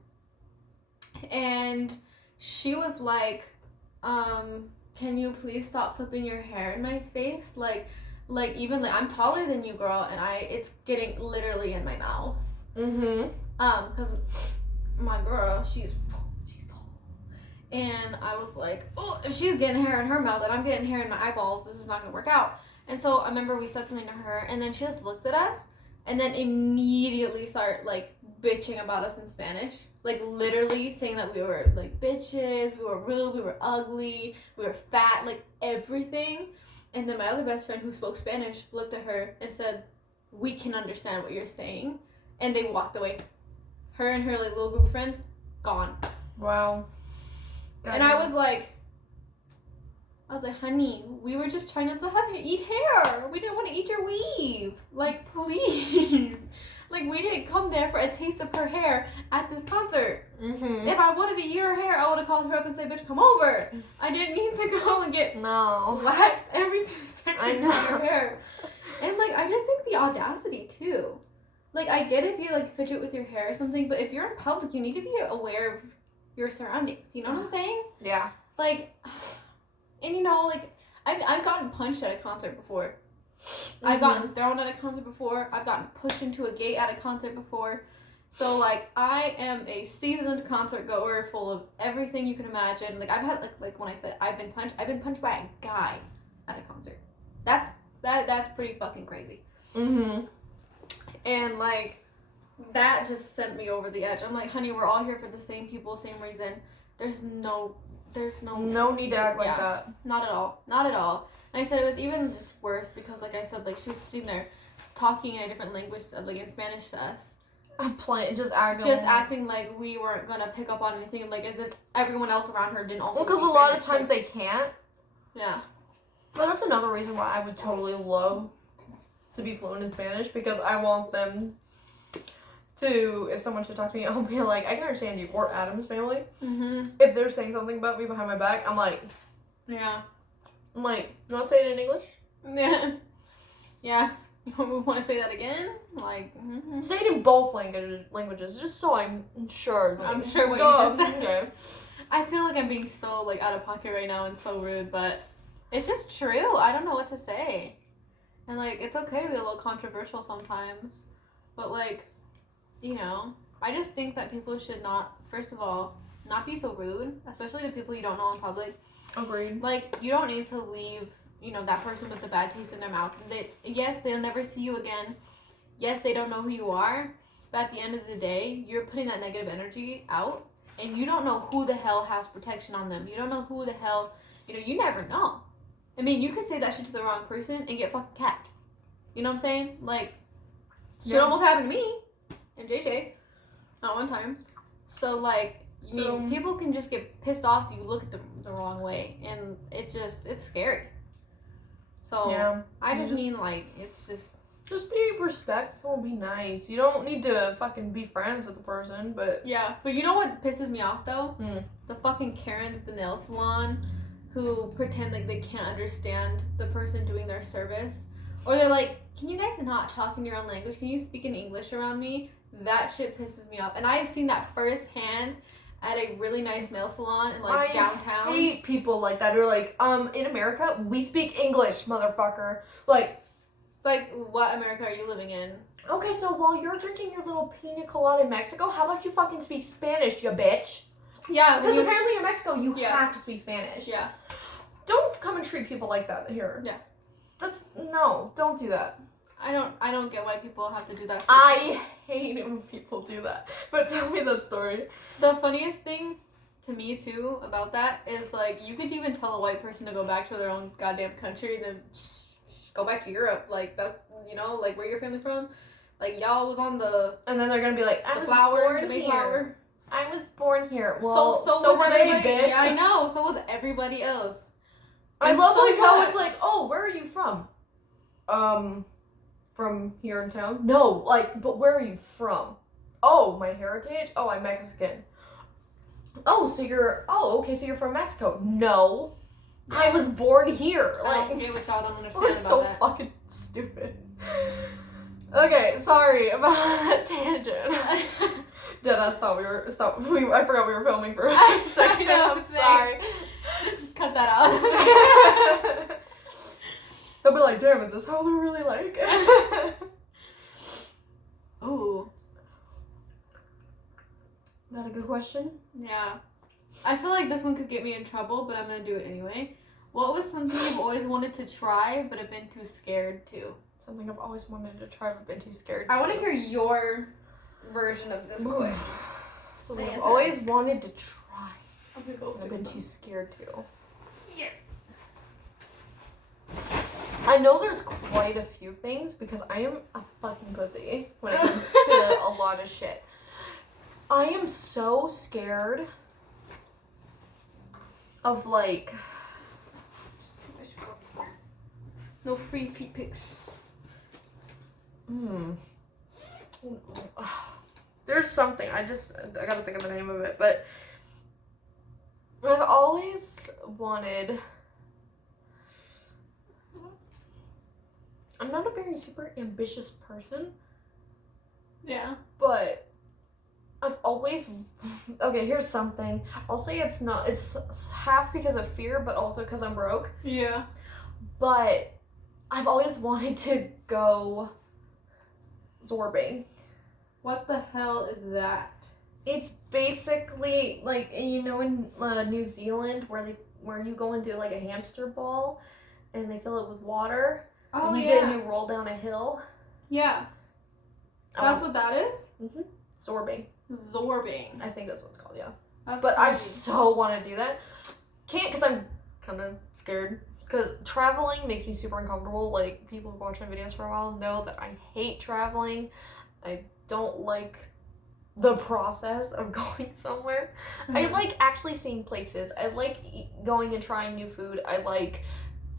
and she was like, can you please stop flipping your hair in my face? Like even, like, I'm taller than you, girl, and it's getting literally in my mouth. Because my girl, she's tall. And I was like, oh, if she's getting hair in her mouth and I'm getting hair in my eyeballs, this is not gonna work out. And so I remember we said something to her, and then she just looked at us, and then immediately started, like, bitching about us in Spanish. Like, literally saying that we were, like, bitches, we were rude, we were ugly, we were fat, like, everything. And then my other best friend who spoke Spanish looked at her and said, we can understand what you're saying. And they walked away. Her and her, like, little group of friends, gone. Wow. And I was like, honey, we were just trying not to have you eat hair. We didn't want to eat your weave. Like, please. Like, we didn't come there for a taste of her hair at this concert. If I wanted to eat her hair, I would have called her up and said, bitch, come over. I didn't need to go and get waxed every 2 seconds on her hair. And, like, I just think the audacity, too. Like, I get if you, like, fidget with your hair or something, but if you're in public, you need to be aware of your surroundings. You know what I'm saying? Yeah. Like... And, you know, like, I've gotten punched at a concert before. I've gotten thrown at a concert before. I've gotten pushed into a gate at a concert before. So, like, I am a seasoned concert goer full of everything you can imagine. Like, I've had, like when I said I've been punched by a guy at a concert. That's pretty fucking crazy. And, like, that just sent me over the edge. I'm like, honey, we're all here for the same people, same reason. There's no need to act like that. Not at all. And I said it was even just worse because, like I said, like she was sitting there talking in a different language, like in Spanish to us. Just acting like we weren't gonna pick up on anything, like as if everyone else around her didn't also. Well, because a lot of times they can't. Yeah. But that's another reason why I would totally love to be fluent in Spanish, because I want them to, if someone should talk to me, I'll be like, I can understand you. Or Adam's family. If they're saying something about me behind my back, I'm like, yeah. I'm like, you want to say it in English? Yeah. Yeah. We want to say that again? Like, say it in both languages, just so I'm sure. Like, I'm sure what you just said. Okay. I feel like I'm being so, like, out of pocket right now and so rude, but it's just true. I don't know what to say. And, like, it's okay to be a little controversial sometimes. But, like, you know, I just think that people should not, first of all, not be so rude, especially to people you don't know in public. Agreed. Like, you don't need to leave, you know, that person with the bad taste in their mouth. Yes, they'll never see you again. Yes, they don't know who you are. But at the end of the day, you're putting that negative energy out, and you don't know who the hell has protection on them. You don't know who the hell, you know, you never know. I mean, you could say that shit to the wrong person and get fucking capped. You know what I'm saying? Like, shit almost happened to me and JJ. Not one time. So, like, I mean, people can just get pissed off if you look at them the wrong way. And it's scary. So Yeah. I just mean like it's just be respectful, be nice. You don't need to fucking be friends with the person, but yeah. But you know what pisses me off though? Hmm. The fucking Karens at the nail salon who pretend like they can't understand the person doing their service. Or they're like, can you guys not talk in your own language? Can you speak in English around me? That shit pisses me off. And I've seen that firsthand at a really nice nail salon in like downtown. I hate people like that who are like, in America, we speak English, motherfucker. Like, It's like, what America are you living in? okay, so while you're drinking your little pina colada in Mexico, how about you fucking speak Spanish, you bitch? Yeah, Because apparently in Mexico, you Yeah. have to speak Spanish. Yeah. Don't come and treat people like that here. Yeah. No, don't do that. I don't get why people have to do that. I hate it when people do that. But tell me that story. The funniest thing to me too about that is like you could even tell a white person to go back to their own goddamn country, then go back to Europe. Like that's like where your family from. Like y'all was on the And then they're gonna be like, I the was flower, born the big here. flower. I was born here. Well, so was were they, everybody- bitch. Yeah, I know. So was everybody else. I It's love so like how bad. it's like, oh, where are you from? From here in town? No, like, but where are you from? Oh, my heritage? Oh, I'm Mexican. Oh, so you're from Mexico. No. I was born here. I Like, don't get what y'all don't understand we're about so that. fucking stupid. Okay, sorry about that tangent. Deadass thought we were, I forgot we were filming for a second. I'm sorry. Just cut that out. They'll be like, damn, is this how they're really like? Ooh. Is that a good question? Yeah. I feel like this one could get me in trouble, but I'm gonna do it anyway. What was something you've always wanted to try but have been too scared to? Something I've always wanted to try but been too scared I to. want to hear your version of this quick. Something I've Answer. always wanted to try I'm gonna go but I've been too scared to. Yes. I know there's quite a few things because I am a fucking pussy when it comes to a lot of shit. I am so scared of like... No free feet pics. There's something, I gotta think of the name of it, but I've always wanted... I'm not a very super ambitious person, Yeah. but I've always... Okay, here's something. I'll say it's half because of fear, but also because I'm broke. Yeah. But I've always wanted to go zorbing. What the hell is that? It's basically like, in New Zealand where you go into like a hamster ball and they fill it with water. Oh, and you yeah. get and you roll down a hill. Yeah. That's what that is? Mm-hmm. Zorbing. Zorbing. I think that's what it's called, yeah. That's But I crazy. so want to do that. Can't because I'm kind of scared. Because traveling makes me super uncomfortable. Like, people who watch my videos for a while know that I hate traveling. I don't like the process of going somewhere. I like actually seeing places. I like going and trying new food. I like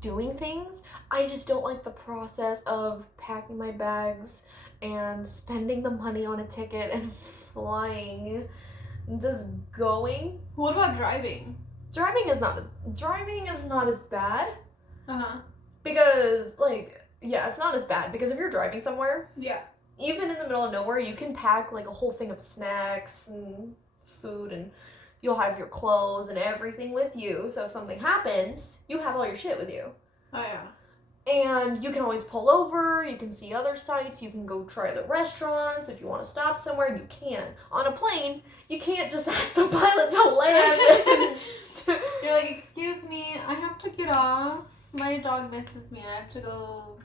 doing things. I just don't like the process of packing my bags and spending the money on a ticket and flying. Just going. What about driving? Driving is not as bad. Uh-huh. Because, like, yeah, it's not as bad. Because if you're driving somewhere, Yeah. even in the middle of nowhere, you can pack, like, a whole thing of snacks and food, and you'll have your clothes and everything with you. So if something happens, you have all your shit with you. Oh, yeah. And you can always pull over, you can see other sites, you can go try the restaurants. If you want to stop somewhere, you can. On a plane, you can't just ask the pilot to land. You're like, excuse me, I have to get off. My dog misses me. I have to go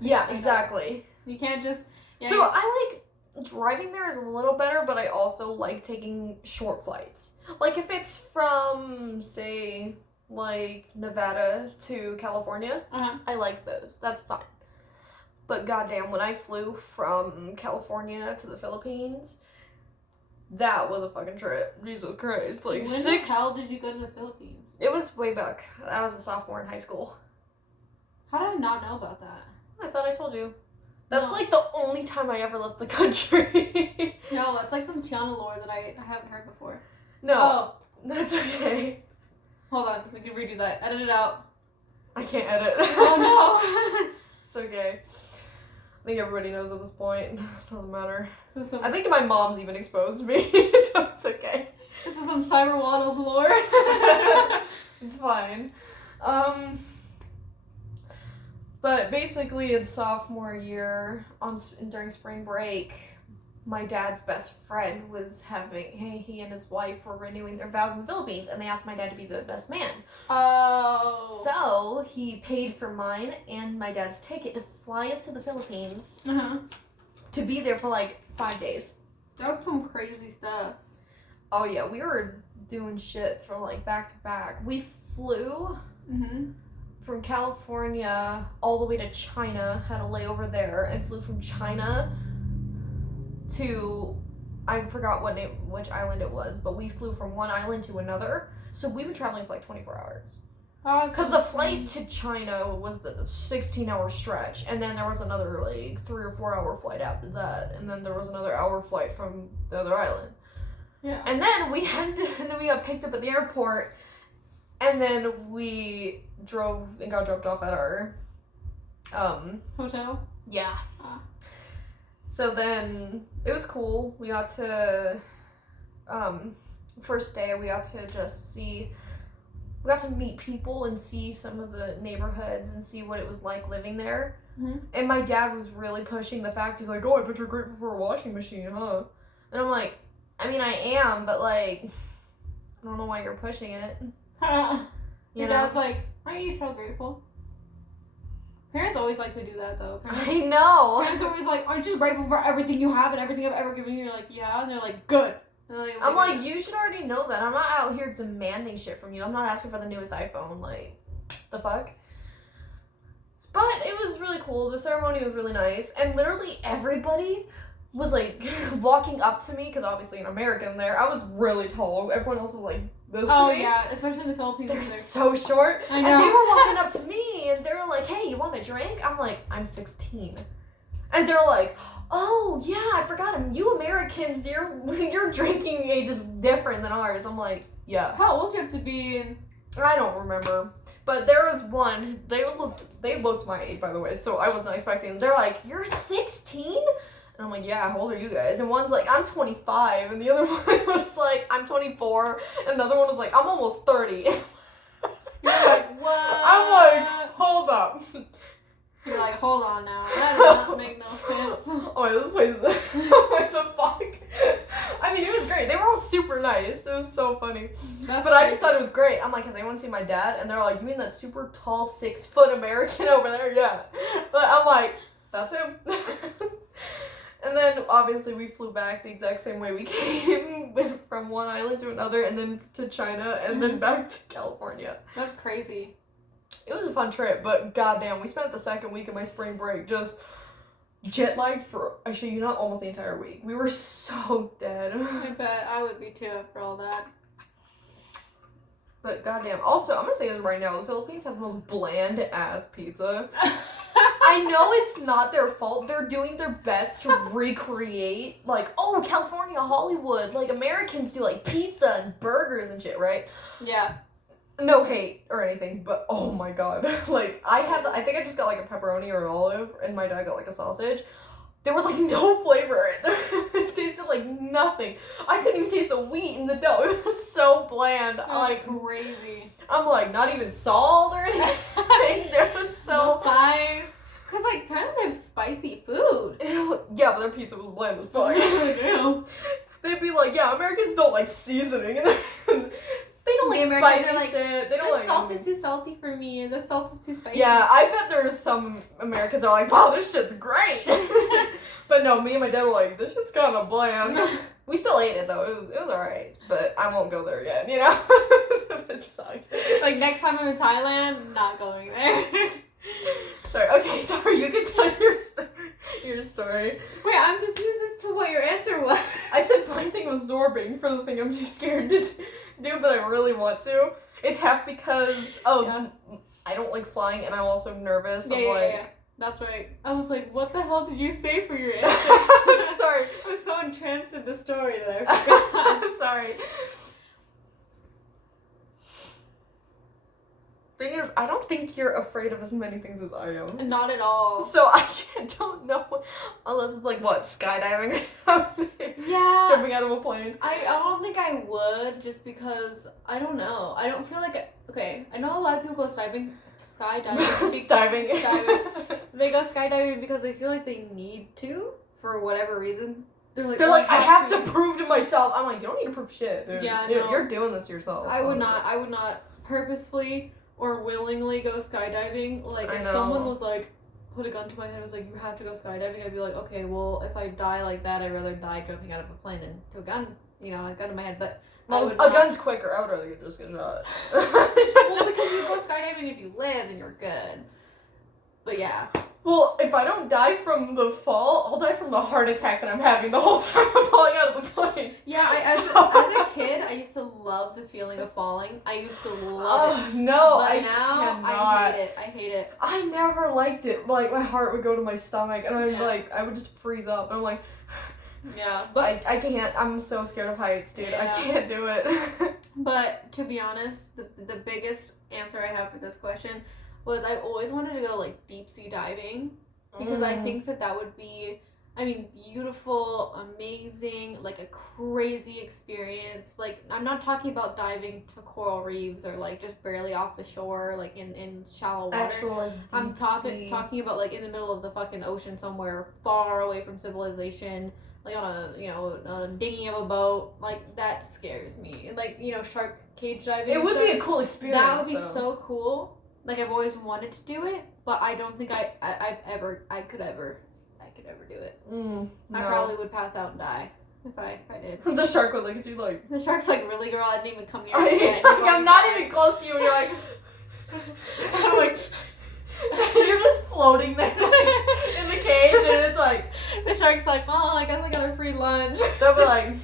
Yeah, pick my dog." exactly. You can't just... Yeah, So I like driving there is a little better, but I also like taking short flights. Like if it's from, say, like Nevada to California, Uh-huh. I like those. That's fine. But goddamn, when I flew from California to the Philippines, that was a fucking trip. Jesus Christ. Like When the hell did you go to the Philippines? It was way back. I was a sophomore in high school. How did I not know about that? I thought I told you. That's No. like the only time I ever left the country. No, that's like some Tiana lore that I haven't heard before. No, Oh, that's okay. hold on. We can redo that. Edit it out. I can't edit. Oh, no. It's okay. I think everybody knows at this point. Doesn't matter. This is some I think my mom's even exposed me, so it's okay. This is some CyberWaddles lore. It's fine. But basically in sophomore year, during spring break, my dad's best friend was he and his wife were renewing their vows in the Philippines, and they asked my dad to be the best man. Oh. So he paid for mine and my dad's ticket to fly us to the Philippines to be there for like 5 days. That's some crazy stuff. Oh yeah, we were doing shit for like back to back. We flew from California all the way to China, had a layover there, and flew from China to, I forgot which island it was, but we flew from one island to another. So we've been traveling for like 24 hours. Because the flight to China was the 16-hour stretch, and then there was another like 3 or 4 hour flight after that, and then there was another hour flight from the other island. Yeah. And then we got picked up at the airport, and then we drove and got dropped off at our hotel. Yeah. So then it was cool. We got to first day we got to meet people and see some of the neighborhoods and see what it was like living there. And my dad was really pushing the fact, he's like, oh, I bet you're grateful for a washing machine, huh? And I'm like, I mean, I am, but like, I don't know why you're pushing it. Your dad's like, aren't you so grateful? Parents always like to do that, though. I know. Parents are always like, aren't you grateful for everything you have and everything I've ever given you? You're like, yeah. And they're like, good. I'm like, you should already know that. I'm not out here demanding shit from you. I'm not asking for the newest iPhone. Like, the fuck? But it was really cool. The ceremony was really nice. And literally everybody was like walking up to me, because obviously an American there. I was really tall. Everyone else was like this to me. Oh yeah, especially in the Philippines. They're so short. I know. And they were walking up to me and they were like, hey, you want a drink? I'm like, I'm 16. And they're like, oh yeah, I forgot. You Americans, your drinking age is different than ours. I'm like, yeah. How old do you have to be? I don't remember. But there was one, they looked my age, by the way, so I wasn't expecting. They're like, you're 16? And I'm like, yeah, how old are you guys? And one's like, I'm 25, and the other one was like, I'm 24, and another one was like, I'm almost 30. You're like, what? I'm like, hold up. You're like, hold on now. That does not make no sense. Oh, this place is, what the fuck? I mean, it was great. They were all super nice. It was so funny. But I just thought it was great. I'm like, has anyone seen my dad? And they're like, you mean that super tall 6-foot American over there? Yeah. But I'm like, that's him. And then, obviously, we flew back the exact same way we came, went from one island to another, and then to China, and then back to California. That's crazy. It was a fun trip, but goddamn, we spent the second week of my spring break just jet-lagged for, actually, almost the entire week. We were so dead. I bet I would be too after all that. But goddamn, also, I'm gonna say this right now, the Philippines have the most bland-ass pizza. I know it's not their fault. They're doing their best to recreate, like, oh, California, Hollywood. Like, Americans do, like, pizza and burgers and shit, right? Yeah. No hate or anything, but oh my god. Like, I think I just got, like, a pepperoni or an olive, and my dad got, like, a sausage. There was, like, no flavor in it. It tasted like nothing. I couldn't even taste the wheat in the dough. It was so bland. That's like, crazy. I'm like, not even salt or anything. There was so... Spice. Because, like, Thailand have spicy food. Yeah, but their pizza was bland as fuck. Ew. They'd be like, yeah, Americans don't like seasoning. They don't like spicy like, shit. They don't like... The salt is too salty for me, and the salt is too spicy. Yeah, I bet there's some Americans are like, wow, this shit's great. But no, me and my dad were like, this shit's kind of bland. We still ate it, though. It was alright. But I won't go there again, you know? It sucked. Like, next time I'm in Thailand, not going there. Sorry, you can tell your story. Wait, I'm confused as to what your answer was. I said my thing was Zorbing for the thing I'm too scared to do, but I really want to. It's half because of I don't like flying, and I'm also nervous. Yeah. That's right. I was like, what the hell did you say for your answer? I'm sorry. I was so entranced in the story that I forgot. I'm sorry. Thing is, I don't think you're afraid of as many things as I am. Not at all. So I don't know, unless it's like, what, skydiving or something? Yeah. Jumping out of a plane. I don't think I would, just because, I don't know. I don't feel like, okay, I know a lot of people go skydiving. Skydiving. They go skydiving because they feel like they need to, for whatever reason. They're like, I have to prove to myself. I'm like, you don't need to prove shit, dude. Yeah, You're doing this yourself. I would not purposefully or willingly go skydiving. Like, if someone was like, put a gun to my head and was like, you have to go skydiving, I'd be like, okay, well, if I die like that, I'd rather die jumping out of a plane than to a gun, a gun in my head, but well, a gun's quicker. I would rather just get shot. Well, because you go skydiving if you live and you're good. But yeah. Well, if I don't die from the fall, I'll die from the heart attack that I'm having the whole time I'm falling out of the plane. Yeah, as a kid, I used to love the feeling of falling. I used to love it. No, but I now cannot. I hate it. I never liked it. Like, my heart would go to my stomach, and I would just freeze up. I'm like, yeah, but I can't. I'm so scared of heights, dude. Yeah. I can't do it. But to be honest, the biggest answer I have for this question was I've always wanted to go like deep sea diving because I think that would be, beautiful, amazing, like a crazy experience. Like, I'm not talking about diving to coral reefs or like just barely off the shore, like in shallow water. Actual I'm talking about like in the middle of the fucking ocean somewhere far away from civilization. Like on a dinghy of a boat, like that scares me. And like, shark cage diving. It would be a cool experience. That would be so cool. Like, I've always wanted to do it, but I don't think I could ever do it. No. I probably would pass out and die if I did. The shark would look at you like. The shark's like, really, girl? I didn't even come here. It's like, I'm not even close to you, and you're like. I'm like. You're just floating there in the cage, and it's like. The shark's like, well, I guess I got a free lunch. They'll be like,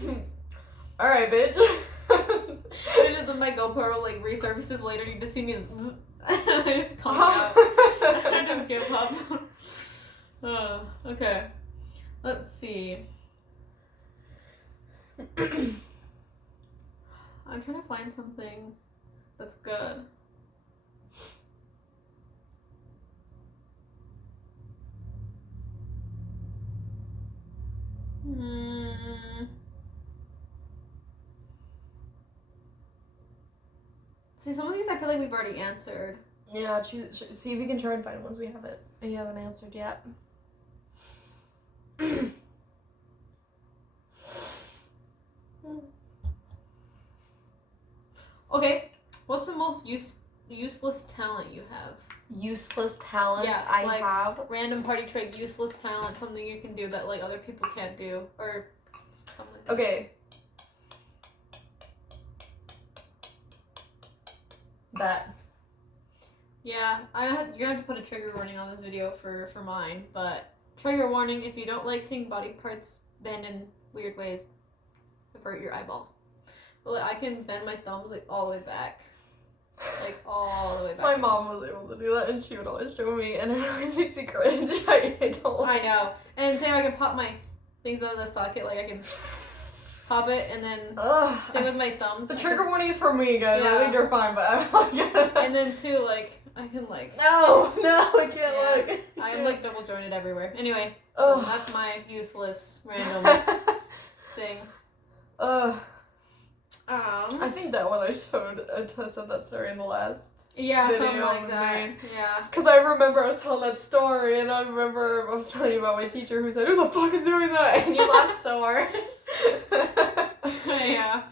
alright, bitch. And then my GoPro like resurfaces later, you just see me. I just calm out. I just give up. Okay. Let's see. I'm trying to find something that's good. See, some of these I feel like we've already answered. Yeah, see if you can try and find ones we haven't answered yet. Okay, what's the most useless talent you have? Useless talent I like, have? Random party trick, useless talent, something you can do that like other people can't do, or something like that. Okay. That. Yeah, you're gonna have to put a trigger warning on this video for mine, but trigger warning, if you don't like seeing body parts bend in weird ways, avert your eyeballs. But like, I can bend my thumbs like all the way back. Like all the way back. My mom was able to do that, and she would always show me, and it always makes me cringe. I don't like I know. And same, I can pop my things out of the socket, like I can pop it and then same with my thumbs. The trigger warning is for me, guys. Yeah. I think you're fine, but I'm like and then too, like I can like No, I can't look. I'm like double jointed everywhere. Anyway, so that's my useless random thing. I think that one I said that story in the last Yeah, video something like that. made. Yeah. Because I remember I was telling that story, and I remember I was telling you about my teacher who said, "Who the fuck is doing that?" And you laughed so hard. Yeah.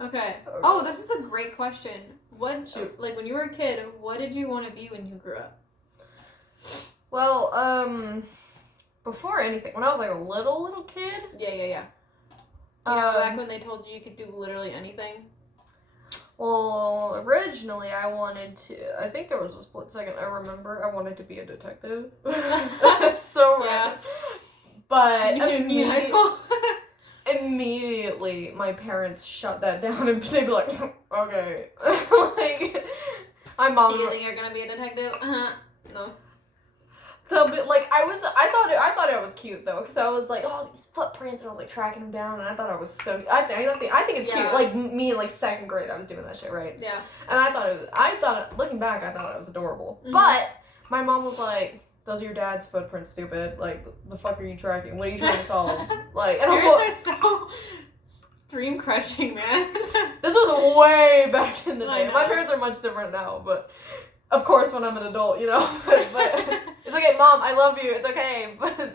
Okay. Oh, this is a great question. Like when you were a kid, what did you want to be when you grew up? Well, before anything, when I was like a little kid. Yeah. You know, back when they told you could do literally anything. Well, originally I wanted to. I think there was a split second I remember I wanted to be a detective. That's so random. But in high school. Immediately, my parents shut that down, and they'd be like, "Okay." Like, My mom. Do you think you're gonna be a detective? No. So, but like I thought it was cute though, because I was like, oh, these footprints, and I was like tracking them down, and I thought it was so. I think it's cute. Like me in like second grade, I was doing that shit, right? Yeah. And looking back, I thought it was adorable. Mm-hmm. But my mom was like, those are your dad's footprints, stupid. Like, the fuck are you tracking? What are you trying to solve? Like, and parents are so dream crushing, man. This was way back in the day. I know. My parents are much different now, but of course when I'm an adult, you know. but it's okay, Mom. I love you. It's okay. But it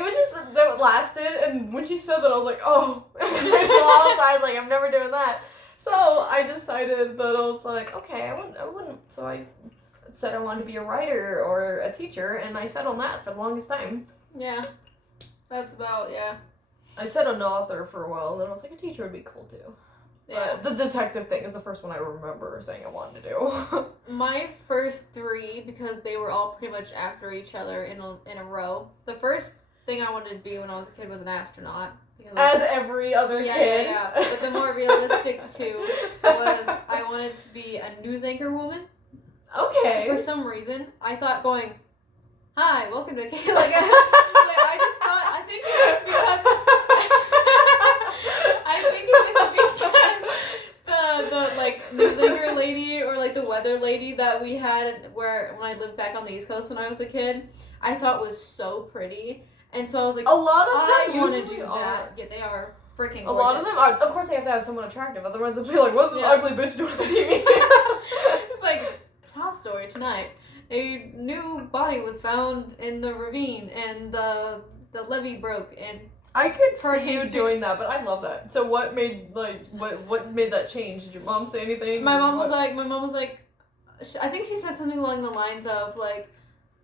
was just that it lasted, and when she said that, I was like, oh. I was like, I'm never doing that. So I decided that I was like, okay, I wouldn't. So I said I wanted to be a writer or a teacher, and I settled on that for the longest time. Yeah, that's about, yeah. I said an author for a while, and then I was like, a teacher would be cool too. Yeah. The detective thing is the first one I remember saying I wanted to do. My first three, because they were all pretty much after each other in a row. The first thing I wanted to be when I was a kid was an astronaut. As every other kid. Yeah. But the more realistic two was I wanted to be a news anchor woman. Okay. For some reason, I thought going, hi, welcome to K. Like, I just thought, I think it was because the like news anchor lady or like the weather lady that we had when I lived back on the East Coast when I was a kid, I thought was so pretty. And so I was like, a lot of them I want to usually do are. that. Yeah, they are freaking gorgeous. A lot of them are. Of course, they have to have someone attractive. Otherwise, they'll be like, what's this ugly bitch doing on TV? It's like, top story tonight. A new body was found in the ravine, and the levee broke, and I could see you doing that, but I love that. So what made what made that change? Did your mom say anything? My mom was like, I think she said something along the lines of like,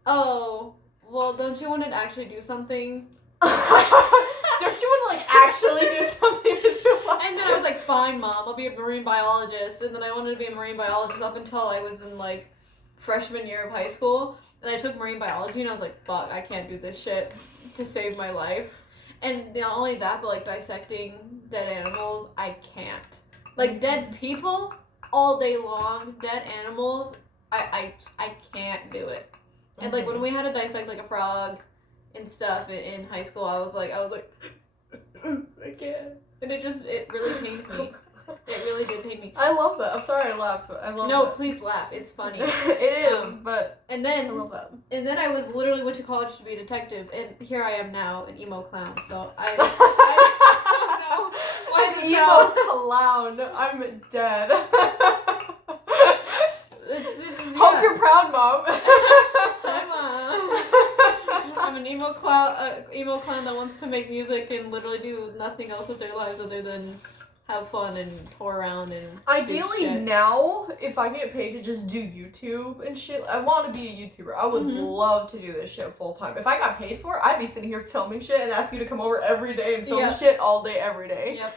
oh, well, don't you want to actually do something? Don't you want to like actually do something with your life? And then I was like, fine, Mom, I'll be a marine biologist. And then I wanted to be a marine biologist up until I was in like freshman year of high school. And I took marine biology, and I was like, fuck, I can't do this shit to save my life. And not only that, but like dissecting dead animals, I can't. Like dead people all day long, dead animals, I can't do it. And like when we had to dissect like a frog and stuff in high school, I was like I can't. And it really pained me. It really did pain me. I love that. I'm sorry I laughed, but I love No, that. please laugh. It's funny. It is, but and then I love that. And then I was literally went to college to be a detective, and here I am now, an emo clown. So I don't know why an emo clown. I'm dead. Hope you're proud, Mom. Hi, Mom. I'm an emo clown that wants to make music and literally do nothing else with their lives other than have fun and tour around and ideally now, if I get paid to just do YouTube and shit, I want to be a YouTuber. I would love to do this shit full time. If I got paid for it, I'd be sitting here filming shit and ask you to come over every day and film shit all day, every day. Yep.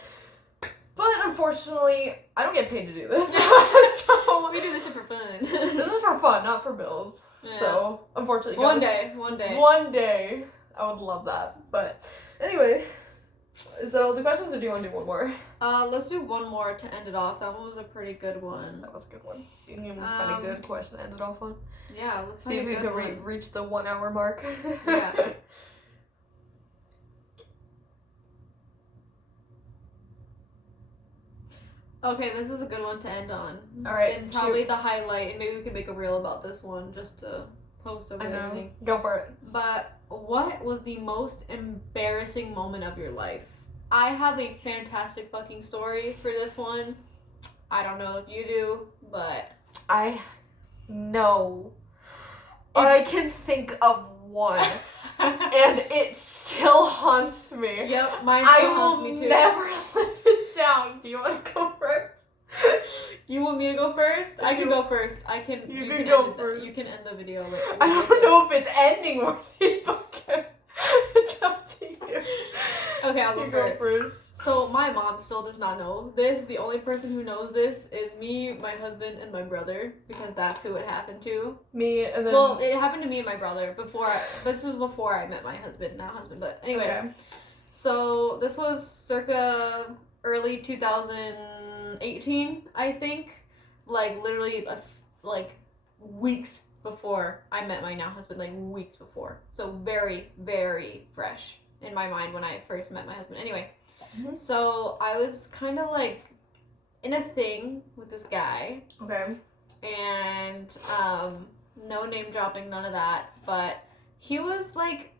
But unfortunately, I don't get paid to do this. So we do this shit for fun. This is for fun, not for bills. Yeah. So unfortunately, one day, I would love that. But anyway. Is that all the questions, or do you want to do one more? Let's do one more to end it off. That one was a pretty good one. That was a good one. Do you think you have a good question to end it off on? Yeah, let's see if we can reach the 1 hour mark. Yeah. Okay, this is a good one to end on. All right. And probably the highlight, and maybe we can make a reel about this one just to post over everything. Go for it. But what was the most embarrassing moment of your life? I have a fantastic fucking story for this one. I don't know if you do, but I know. I can think of one. And it still haunts me. Yep, mine still haunts me too. I will never live it down. Do you want to go first? You want me to go first? I can go first. You can go first. You can end the video. I don't know if it's ending worthy, but it's up to you. Okay, I'll go first. So my mom still does not know this. The only person who knows this is me, my husband, and my brother, because that's who it happened to. Me and then. Well, it happened to me and my brother this was before I met my husband, now husband. But anyway, okay. So this was circa early 2018, I think. like literally like weeks before I met my now husband, like weeks before. So very, very fresh in my mind when I first met my husband. Anyway, so I was kind of like in a thing with this guy. Okay. And no name dropping, none of that. But he was like,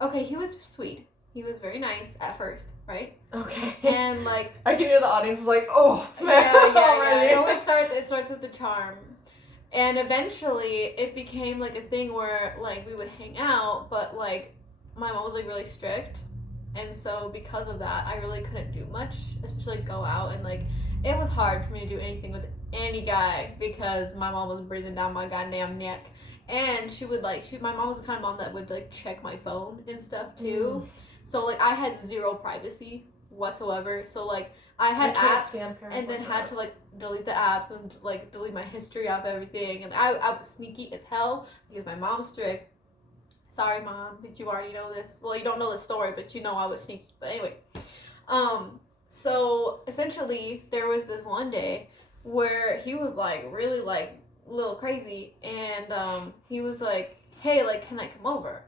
okay, he was sweet. He was very nice at first, right? Okay. And like I can hear the audience is like, oh man, yeah. It always starts with the charm. And eventually it became like a thing where like we would hang out, but like my mom was like really strict. And so because of that, I really couldn't do much, especially like, go out, and like it was hard for me to do anything with any guy because my mom was breathing down my goddamn neck. And she would like my mom was the kind of mom that would like check my phone and stuff too. So like I had zero privacy whatsoever. So like I had apps and then had to like delete the apps and like delete my history of everything. And I was sneaky as hell because my mom's strict. Sorry, Mom, did you already know this? Well, you don't know the story, but you know I was sneaky. But anyway, so essentially there was this one day where he was like really like a little crazy, and he was like, hey, like, can I come over?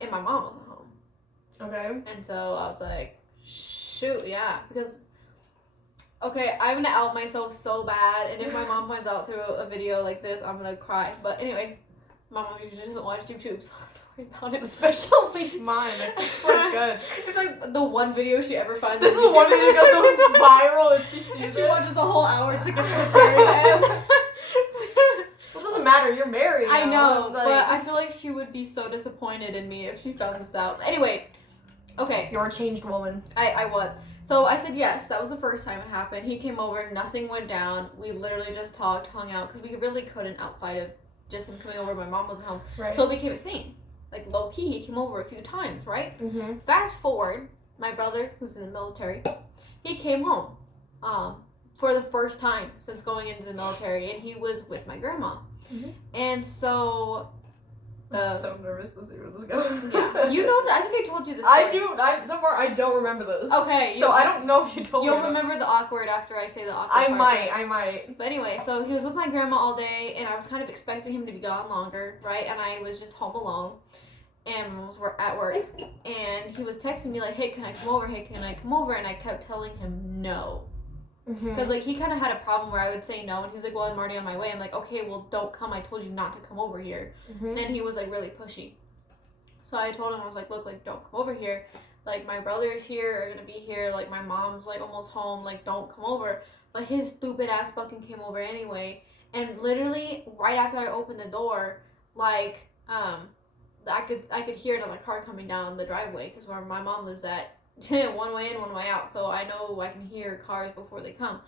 And my mom wasn't home. Okay. And so I was like, shoot, yeah, because okay, I'm gonna out myself so bad, and if my mom finds out through a video like this, I'm gonna cry. But anyway, my mom usually doesn't watch YouTube, so I don't worry about it. Especially mine. We're good. It's like the one video she ever finds. This is the one video that goes viral, and she sees She it. watches the whole hour to get to the very end. Well, it doesn't matter. You're married. I know, like, but I feel like she would be so disappointed in me if she found this out. Anyway, okay. You're a changed woman. I was. So I said yes. That was the first time it happened. He came over. Nothing went down. We literally just talked, hung out, because we really couldn't outside of just him coming over. My mom wasn't home. Right. So it became a thing. Like, low-key, he came over a few times, right? Mm-hmm. Fast forward, my brother, who's in the military, he came home for the first time since going into the military, and he was with my grandma. Mm-hmm. And so... I'm so nervous to see where this goes. Yeah, you know that. I think I told you this story. I do. So far, I don't remember this. Okay. So I don't know if you told me. You'll remember the awkward after I say the awkward part. I might. But anyway, so he was with my grandma all day, and I was kind of expecting him to be gone longer, right? And I was just home alone, and was at work, and he was texting me like, hey, can I come over? Hey, can I come over? And I kept telling him no. Because, like, he kind of had a problem where I would say no, and he was like, well, I'm already on my way. I'm like, okay, well, don't come. I told you not to come over here. And then he was, like, really pushy. So I told him, I was like, look, like, don't come over here. Like, my brothers here are going to be here. Like, my mom's, like, almost home. Like, don't come over. But his stupid ass fucking came over anyway. And literally, right after I opened the door, like, I could hear my car coming down the driveway, because where my mom lives at, one way in, one way out, so I know I can hear cars before they come.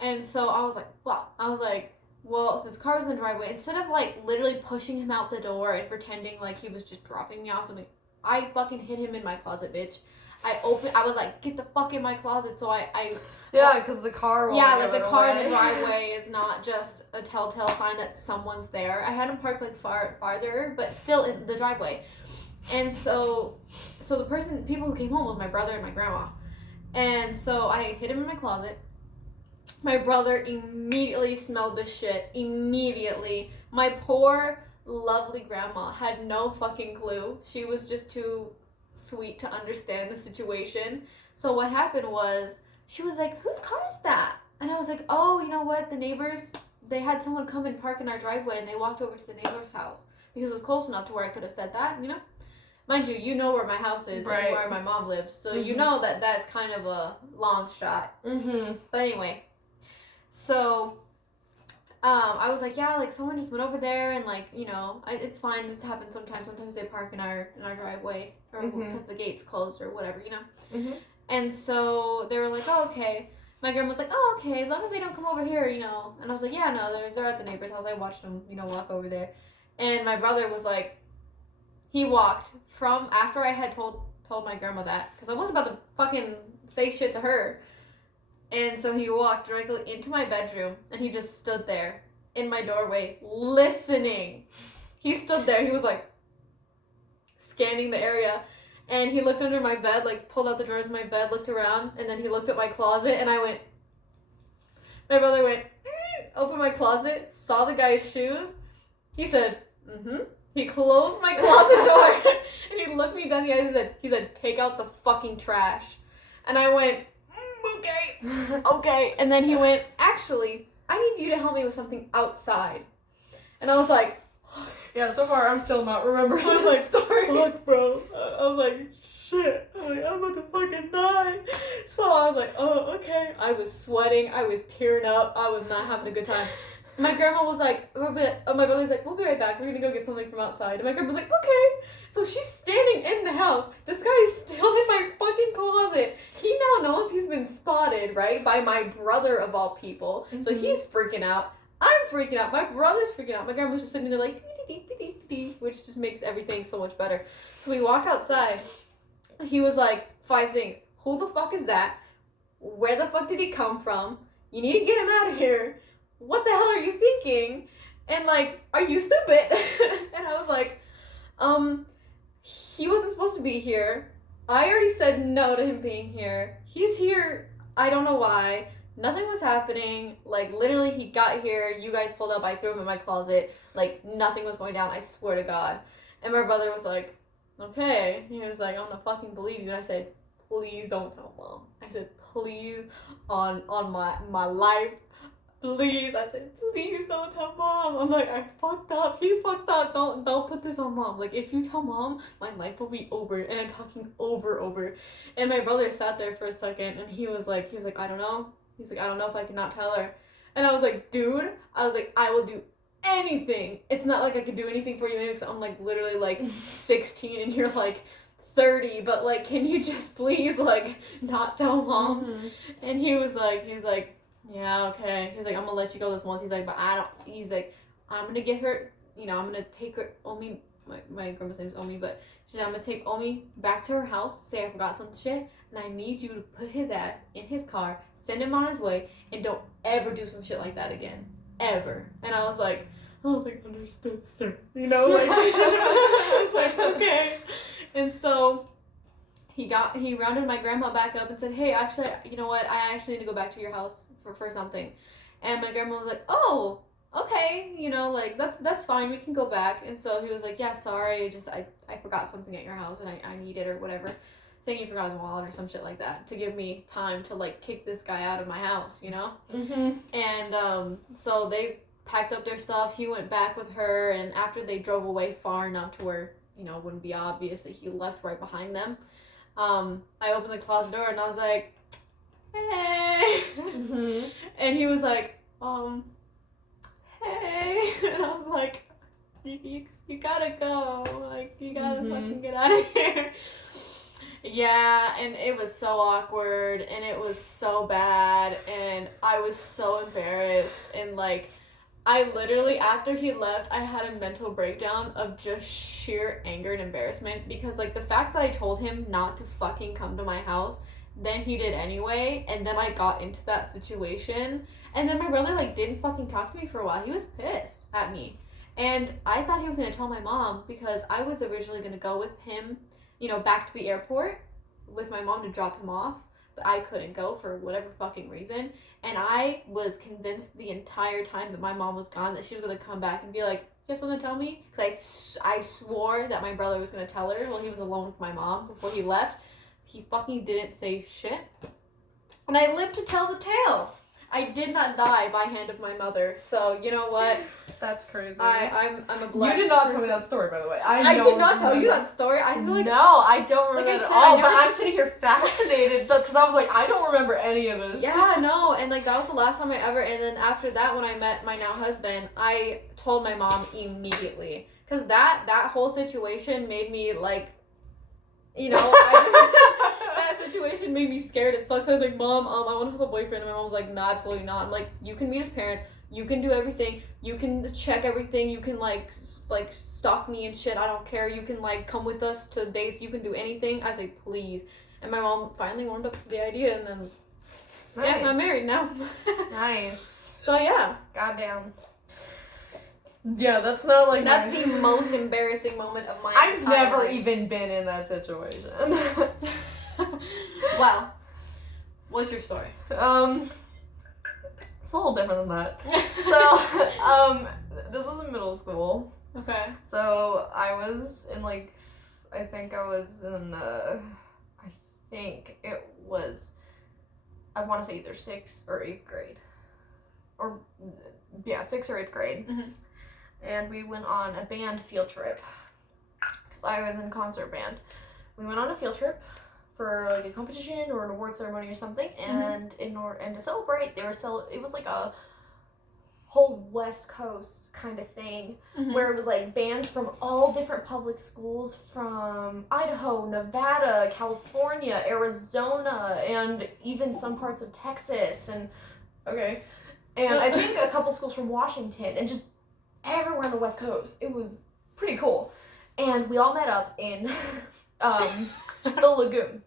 And so I was like, fuck. I was like, well, since cars in the driveway, instead of like literally pushing him out the door and pretending like he was just dropping me off something, I fucking hid him in my closet, bitch. I was like, get the fuck in my closet. So I yeah, because the car won't like the car in the driveway is not just a telltale sign that someone's there. I had him parked like farther, but still in the driveway. And so the people who came home was my brother and my grandma. And so I hid him in my closet. My brother immediately smelled the shit. Immediately. My poor, lovely grandma had no fucking clue. She was just too sweet to understand the situation. So what happened was, she was like, whose car is that? And I was like, oh, you know what? The neighbors, they had someone come and park in our driveway, and they walked over to the neighbor's house. Because it was close enough to where I could have said that, you know? Mind you, you know where my house is and where my mom lives, so you know that that's kind of a long shot. But anyway, so I was like, yeah, like someone just went over there, and like, you know, it's fine. It happens sometimes. Sometimes they park in our driveway, or because the gate's closed or whatever, you know. And so they were like, oh, okay. My grandma was like, oh, okay, as long as they don't come over here, you know. And I was like, yeah, no, they're at the neighbor's house. I watched them, you know, walk over there. And my brother was like, he walked from after I had told my grandma that, because I wasn't about to fucking say shit to her. And so he walked directly into my bedroom, and he just stood there in my doorway listening. He stood there. He was like scanning the area, and he looked under my bed, like pulled out the drawers of my bed, looked around, and then he looked at my closet, and my brother went, opened my closet, saw the guy's shoes. He said, mm-hmm. He closed my closet door, and he looked me down the eyes and he said, take out the fucking trash. And I went, okay, okay. And then he went, actually, I need you to help me with something outside. And I was like, yeah, so far I'm still not remembering I was this like, story. fuck, bro. I was like, shit. I'm about to fucking die. So I was like, oh, okay. I was sweating. I was tearing up. I was not having a good time. My grandma was like, my brother's like, we'll be right back. We're gonna go get something from outside. And my grandma's like, okay. So she's standing in the house. This guy is still in my fucking closet. He now knows he's been spotted, right? By my brother of all people. Mm-hmm. So he's freaking out. I'm freaking out. My brother's freaking out. My grandma's just sitting there like, which just makes everything so much better. So we walk outside. He was like, 5 things. Who the fuck is that? Where the fuck did he come from? You need to get him out of here. What the hell are you thinking? And like, are you stupid? And I was like, he wasn't supposed to be here. I already said no to him being here. He's here. I don't know why. Nothing was happening. Like, literally, he got here. You guys pulled up. I threw him in my closet. Like, nothing was going down. I swear to God. And my brother was like, okay. He was like, I'm gonna fucking believe you. And I said, please don't tell Mom. I said, please, on my life. Please. I said, please don't tell Mom. I'm like, I fucked up. He fucked up. Don't put this on Mom. Like, if you tell Mom, my life will be over. And I'm talking over. And my brother sat there for a second, and he was like, I don't know. He's like, I don't know if I can not tell her. And I was like, dude, I will do anything. It's not like I could do anything for you because I'm like literally like 16 and you're like 30, but like, can you just please like not tell Mom? Mm-hmm. And he was like, yeah, okay. He's like, I'm gonna let you go this once. He's like, but I'm gonna get her, I'm gonna take her, Omi, my grandma's name is Omi, but she said, I'm gonna take Omi back to her house, say I forgot some shit, and I need you to put his ass in his car, send him on his way, and don't ever do some shit like that again. Ever. And I was like, understood, sir. Like, I was like, okay. And so he rounded my grandma back up and said, hey, actually, you know what? I actually need to go back to your house for something. And my grandma was like, oh, okay, that's fine. We can go back. And so he was like, yeah, sorry. I forgot something at your house and I need it or whatever. Saying he forgot his wallet or some shit like that to give me time to like kick this guy out of my house, Mm-hmm. And so they packed up their stuff. He went back with her, and after they drove away far enough to where it wouldn't be obvious that he left right behind them, I opened the closet door and I was like, hey. Mm-hmm. And he was like, hey. And I was like, you gotta go, like you gotta mm-hmm. fucking get out of here. Yeah, and it was so awkward, and it was so bad, and I was so embarrassed, and, like, I literally, after he left, I had a mental breakdown of just sheer anger and embarrassment, because, like, the fact that I told him not to fucking come to my house, then he did anyway, and then I got into that situation, and then my brother, like, didn't fucking talk to me for a while. He was pissed at me, and I thought he was gonna tell my mom, because I was originally gonna go with him, back to the airport with my mom to drop him off, but I couldn't go for whatever fucking reason, and I was convinced the entire time that my mom was gone that she was going to come back and be like, do you have something to tell me? Because I swore that my brother was going to tell her while he was alone with my mom before he left. He fucking didn't say shit, and I lived to tell the tale. I did not die by hand of my mother, so you know what? That's crazy. I'm a blessed You did not person. tell me that story, by the way. I did not tell you that story. I feel like no, I don't remember like it at all. But I'm sitting here fascinated because I was like, I don't remember any of this. Yeah, no, and like that was the last time I ever. And then after that, when I met my now husband, I told my mom immediately because that whole situation made me like, that situation made me scared as fuck. So I was like, Mom, I want to have a boyfriend. And my mom was like, no, absolutely not. I'm like, you can meet his parents. You can do everything. You can check everything. You can like stalk me and shit. I don't care. You can like come with us to dates. You can do anything. I say, please. And my mom finally warmed up to the idea, and then yeah, I'm married now. Nice. So yeah. Goddamn. Yeah, that's not like that's the most embarrassing moment of my I've never life. even been in that situation. Well, what's your story? It's a little different than that. So, this was in middle school. Okay. So, I was in, like, I think it was, I want to say either 6th or 8th grade. Or, yeah, 6th or 8th grade. Mm-hmm. And we went on a band field trip. Because I was in concert band. We went on a field trip for like a competition or an award ceremony or something, and to celebrate, it was like a whole West Coast kind of thing, where it was like bands from all different public schools from Idaho, Nevada, California, Arizona, and even some parts of Texas, and I think a couple schools from Washington, and just everywhere on the West Coast. It was pretty cool, and we all met up in the Lagoon,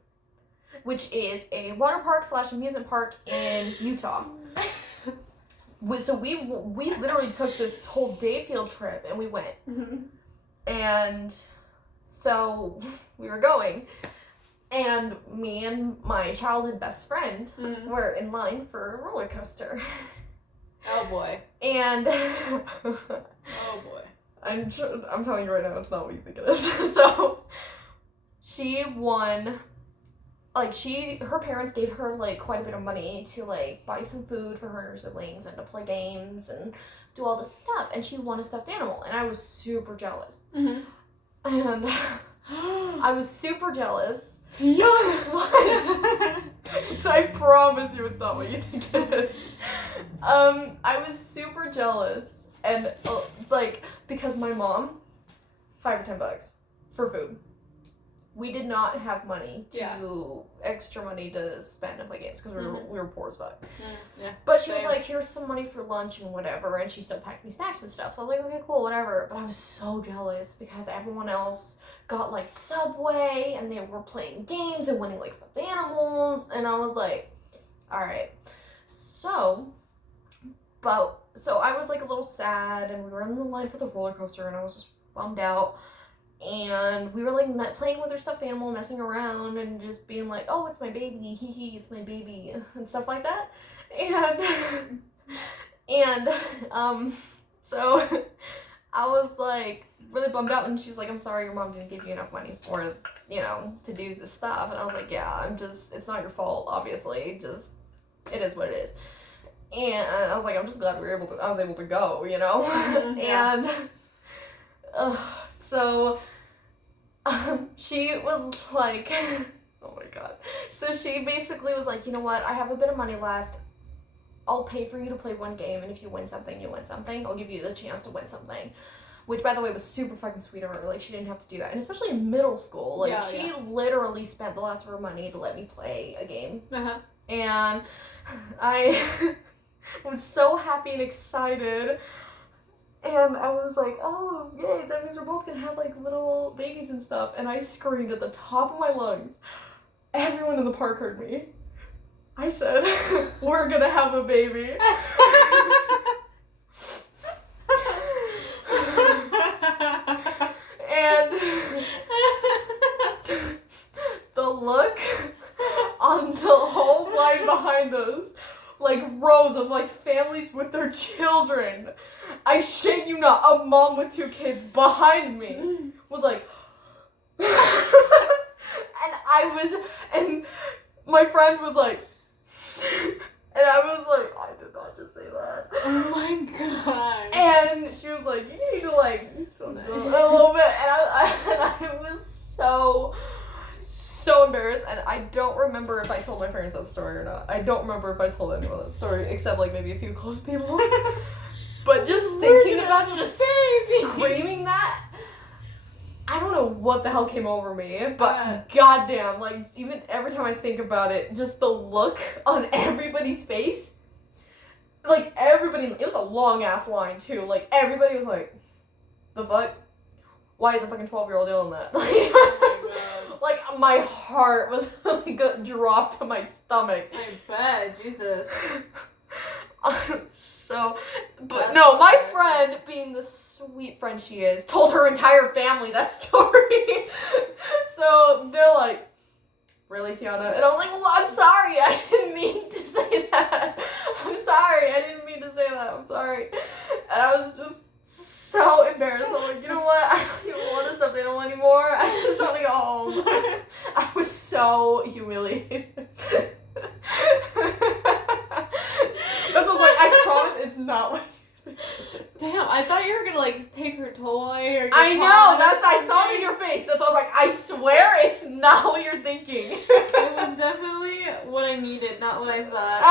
which is a water park / amusement park in Utah. So we literally took this whole day field trip, and we went. And so we were going, and me and my childhood best friend were in line for a roller coaster. Oh boy. And oh boy. I'm telling you right now, it's not what you think it is. So she won. Like, her parents gave her, like, quite a bit of money to, like, buy some food for her and her siblings and to play games and do all this stuff. And she won a stuffed animal. And I was super jealous. And I was super jealous. Yeah. What? So I promise you it's not what you think it is. I was super jealous. And, like, because my mom, $5 or $10 for food. We did not have money extra money to spend and play games because we were poor as fuck. Yeah. But she was like, here's some money for lunch and whatever, and she still packed me snacks and stuff. So I was like, okay, cool, whatever. But I was so jealous because everyone else got like Subway and they were playing games and winning like stuffed animals, and I was like, all right. So I was like a little sad, and we were in the line for the roller coaster, and I was just bummed out. And we were like playing with her stuffed animal, messing around, and just being like, "Oh, it's my baby, hee hee, it's my baby," and stuff like that. So I was like really bummed out, and she was like, "I'm sorry, your mom didn't give you enough money for to do this stuff." And I was like, "Yeah, it's not your fault, obviously. Just it is what it is." And I was like, "I'm just glad I was able to go, And so. She was like, oh my god. So she basically was like, you know what, I have a bit of money left. I'll pay for you to play one game, and if you win something, you win something. I'll give you the chance to win something. Which, by the way, was super fucking sweet of her. Like, she didn't have to do that. And especially in middle school. Like, she literally spent the last of her money to let me play a game. And I was so happy and excited. And I was like, oh, yay, that means we're both gonna have, like, little babies and stuff. And I screamed at the top of my lungs. Everyone in the park heard me. I said, we're gonna have a baby. And the look on the whole line behind us, like, rows of, like, families with their children. I shit you not, a mom with 2 kids behind me was like, and my friend was like, and I was like, I did not just say that. Oh my god. And she was like, you need to like, a little bit, and I was so embarrassed, and I don't remember if I told my parents that story or not. I don't remember if I told anyone that story, except like maybe a few close people. But just thinking about it, just screaming that, I don't know what the hell came over me, but goddamn, like, even every time I think about it, just the look on everybody's face, like, everybody, it was a long-ass line, too, like, everybody was like, the fuck? Why is a fucking 12-year-old doing that? Like, my heart was, like, dropped to my stomach. I bet, Jesus. My friend, being the sweet friend she is, told her entire family that story. So they're like, really, Tiana? And I was like, well, I'm sorry, I didn't mean to say that. I'm sorry, I didn't mean to say that. I'm sorry. And I was just so embarrassed. I'm like, you know what? I don't even want to stuffed animal anymore. I just want to go home. I was so humiliated. That's what I was like, I promise it's not what. Damn, I thought you were gonna like take her toy or. I know. I saw it in your face. That's why I was like, I swear it's not what you're thinking. It was definitely what I needed, not what I thought.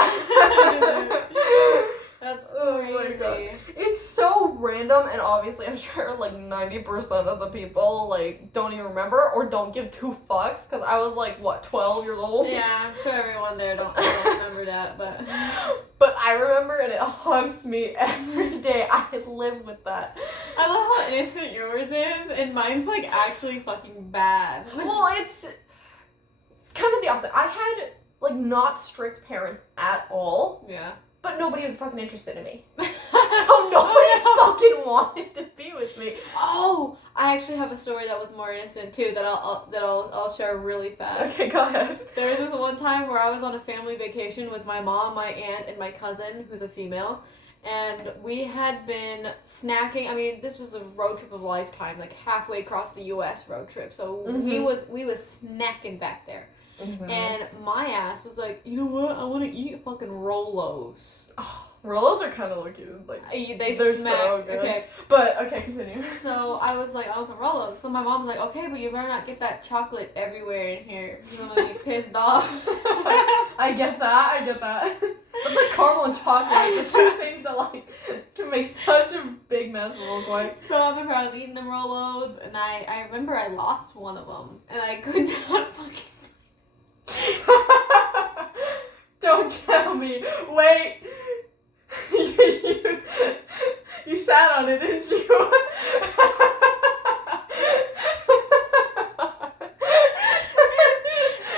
That's crazy. It's so random, and obviously I'm sure like 90% of the people like don't even remember or don't give two fucks, because I was like, what, 12 years old? Yeah, I'm sure everyone there don't remember that, but I remember, and it haunts me every day. I live with that. I love how innocent yours is, and mine's like actually fucking bad. Well, it's kind of the opposite. I had like not strict parents at all. Yeah. But nobody was fucking interested in me. So nobody fucking wanted to be with me. Oh, I actually have a story that was more innocent too that I'll share really fast. Okay, go ahead. There was this one time where I was on a family vacation with my mom, my aunt, and my cousin, who's a female, and we had been snacking. I mean, this was a road trip of a lifetime, like halfway across the U.S. road trip. So we was snacking back there. Mm-hmm. And my ass was like, you know what? I want to eat fucking Rolos. Oh, Rolos are kind of looking like they're smack. So good. Okay, but okay, continue. So I was on Rolos. So my mom was like, okay, but you better not get that chocolate everywhere in here. You're gonna get pissed off. I get that. That's like caramel and chocolate, the two things that like can make such a big mess real quick. So I remember I was eating them Rolos, and I remember I lost one of them, and I could not fucking. Don't tell me. Wait. You sat on it, didn't you? And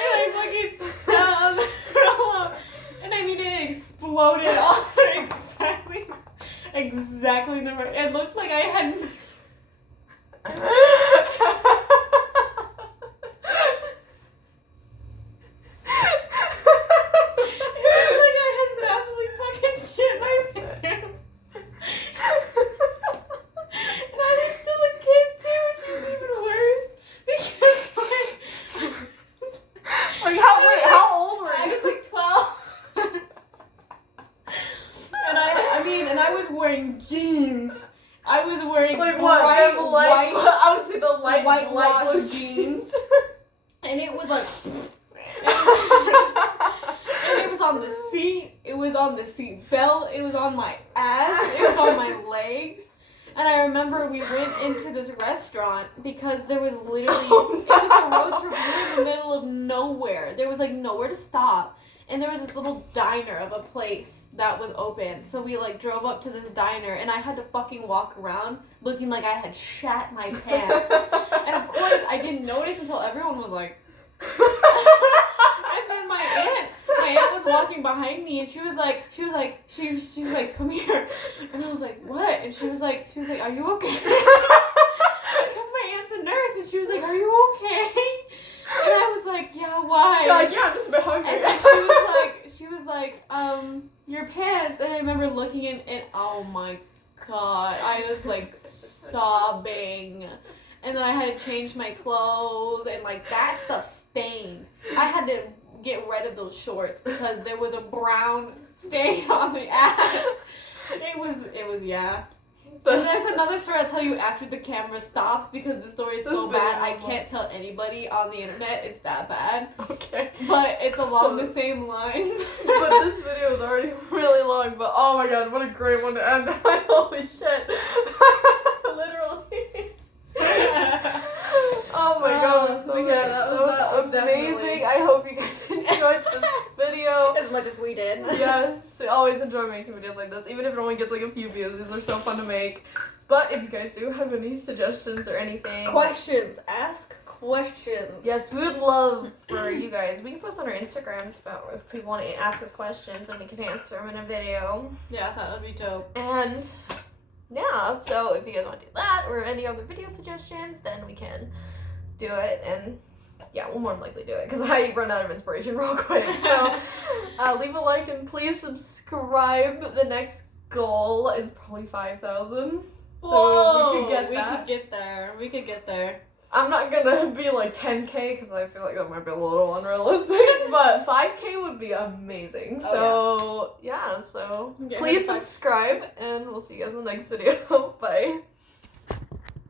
I fucking sat on the Rolo, and I mean it exploded all exactly the right. It looked like I had. White blue jeans, and it was like, and it was on the seat, it was on the seat belt, it was on my ass, it was on my legs, and I remember we went into this restaurant because there was literally, it was a road trip, we were in the middle of nowhere, there was like nowhere to stop. And there was this little diner of a place that was open. So we like drove up to this diner, and I had to fucking walk around looking like I had shat my pants. And of course I didn't notice until everyone was like and then my aunt was walking behind me, and she was like, come here. And I was like, what? And she was like, are you okay? Because my aunt's a nurse, and she was like, are you okay? And I was like, yeah, why? You're like, yeah, I'm just a bit hungry. And she was like, your pants. And I remember looking in, and oh my god, I was like sobbing. And then I had to change my clothes, and like that stuff stained. I had to get rid of those shorts because there was a brown stain on the ass. It was yeah. And there's another story I'll tell you after the camera stops, because the story is so bad I can't tell anybody on the internet. It's that bad. Okay. But it's along the same lines. But this video is already really long, but oh my god, what a great one to end on. Holy shit. Literally. Oh my god. So yeah, that was amazing. definitely... I hope you guys enjoyed this video. As much as we did. Yes, we always enjoy making videos like this, even if it only gets like a few views. These are so fun to make. But if you guys do have any suggestions or anything, questions, ask questions. Yes, we would love for you guys. We can post on our Instagrams about if people want to ask us questions, and we can answer them in a video. Yeah, that would be dope. And yeah, so if you guys want to do that or any other video suggestions, then we can do it. And yeah, we'll more than likely do it because I run out of inspiration real quick. So leave a like and please subscribe. The next goal is probably 5,000. So we could get that. We could get there. We could get there. I'm not gonna be like 10K because I feel like that might be a little unrealistic, but 5K would be amazing. So yeah, so please subscribe and we'll see you guys in the next video. Bye.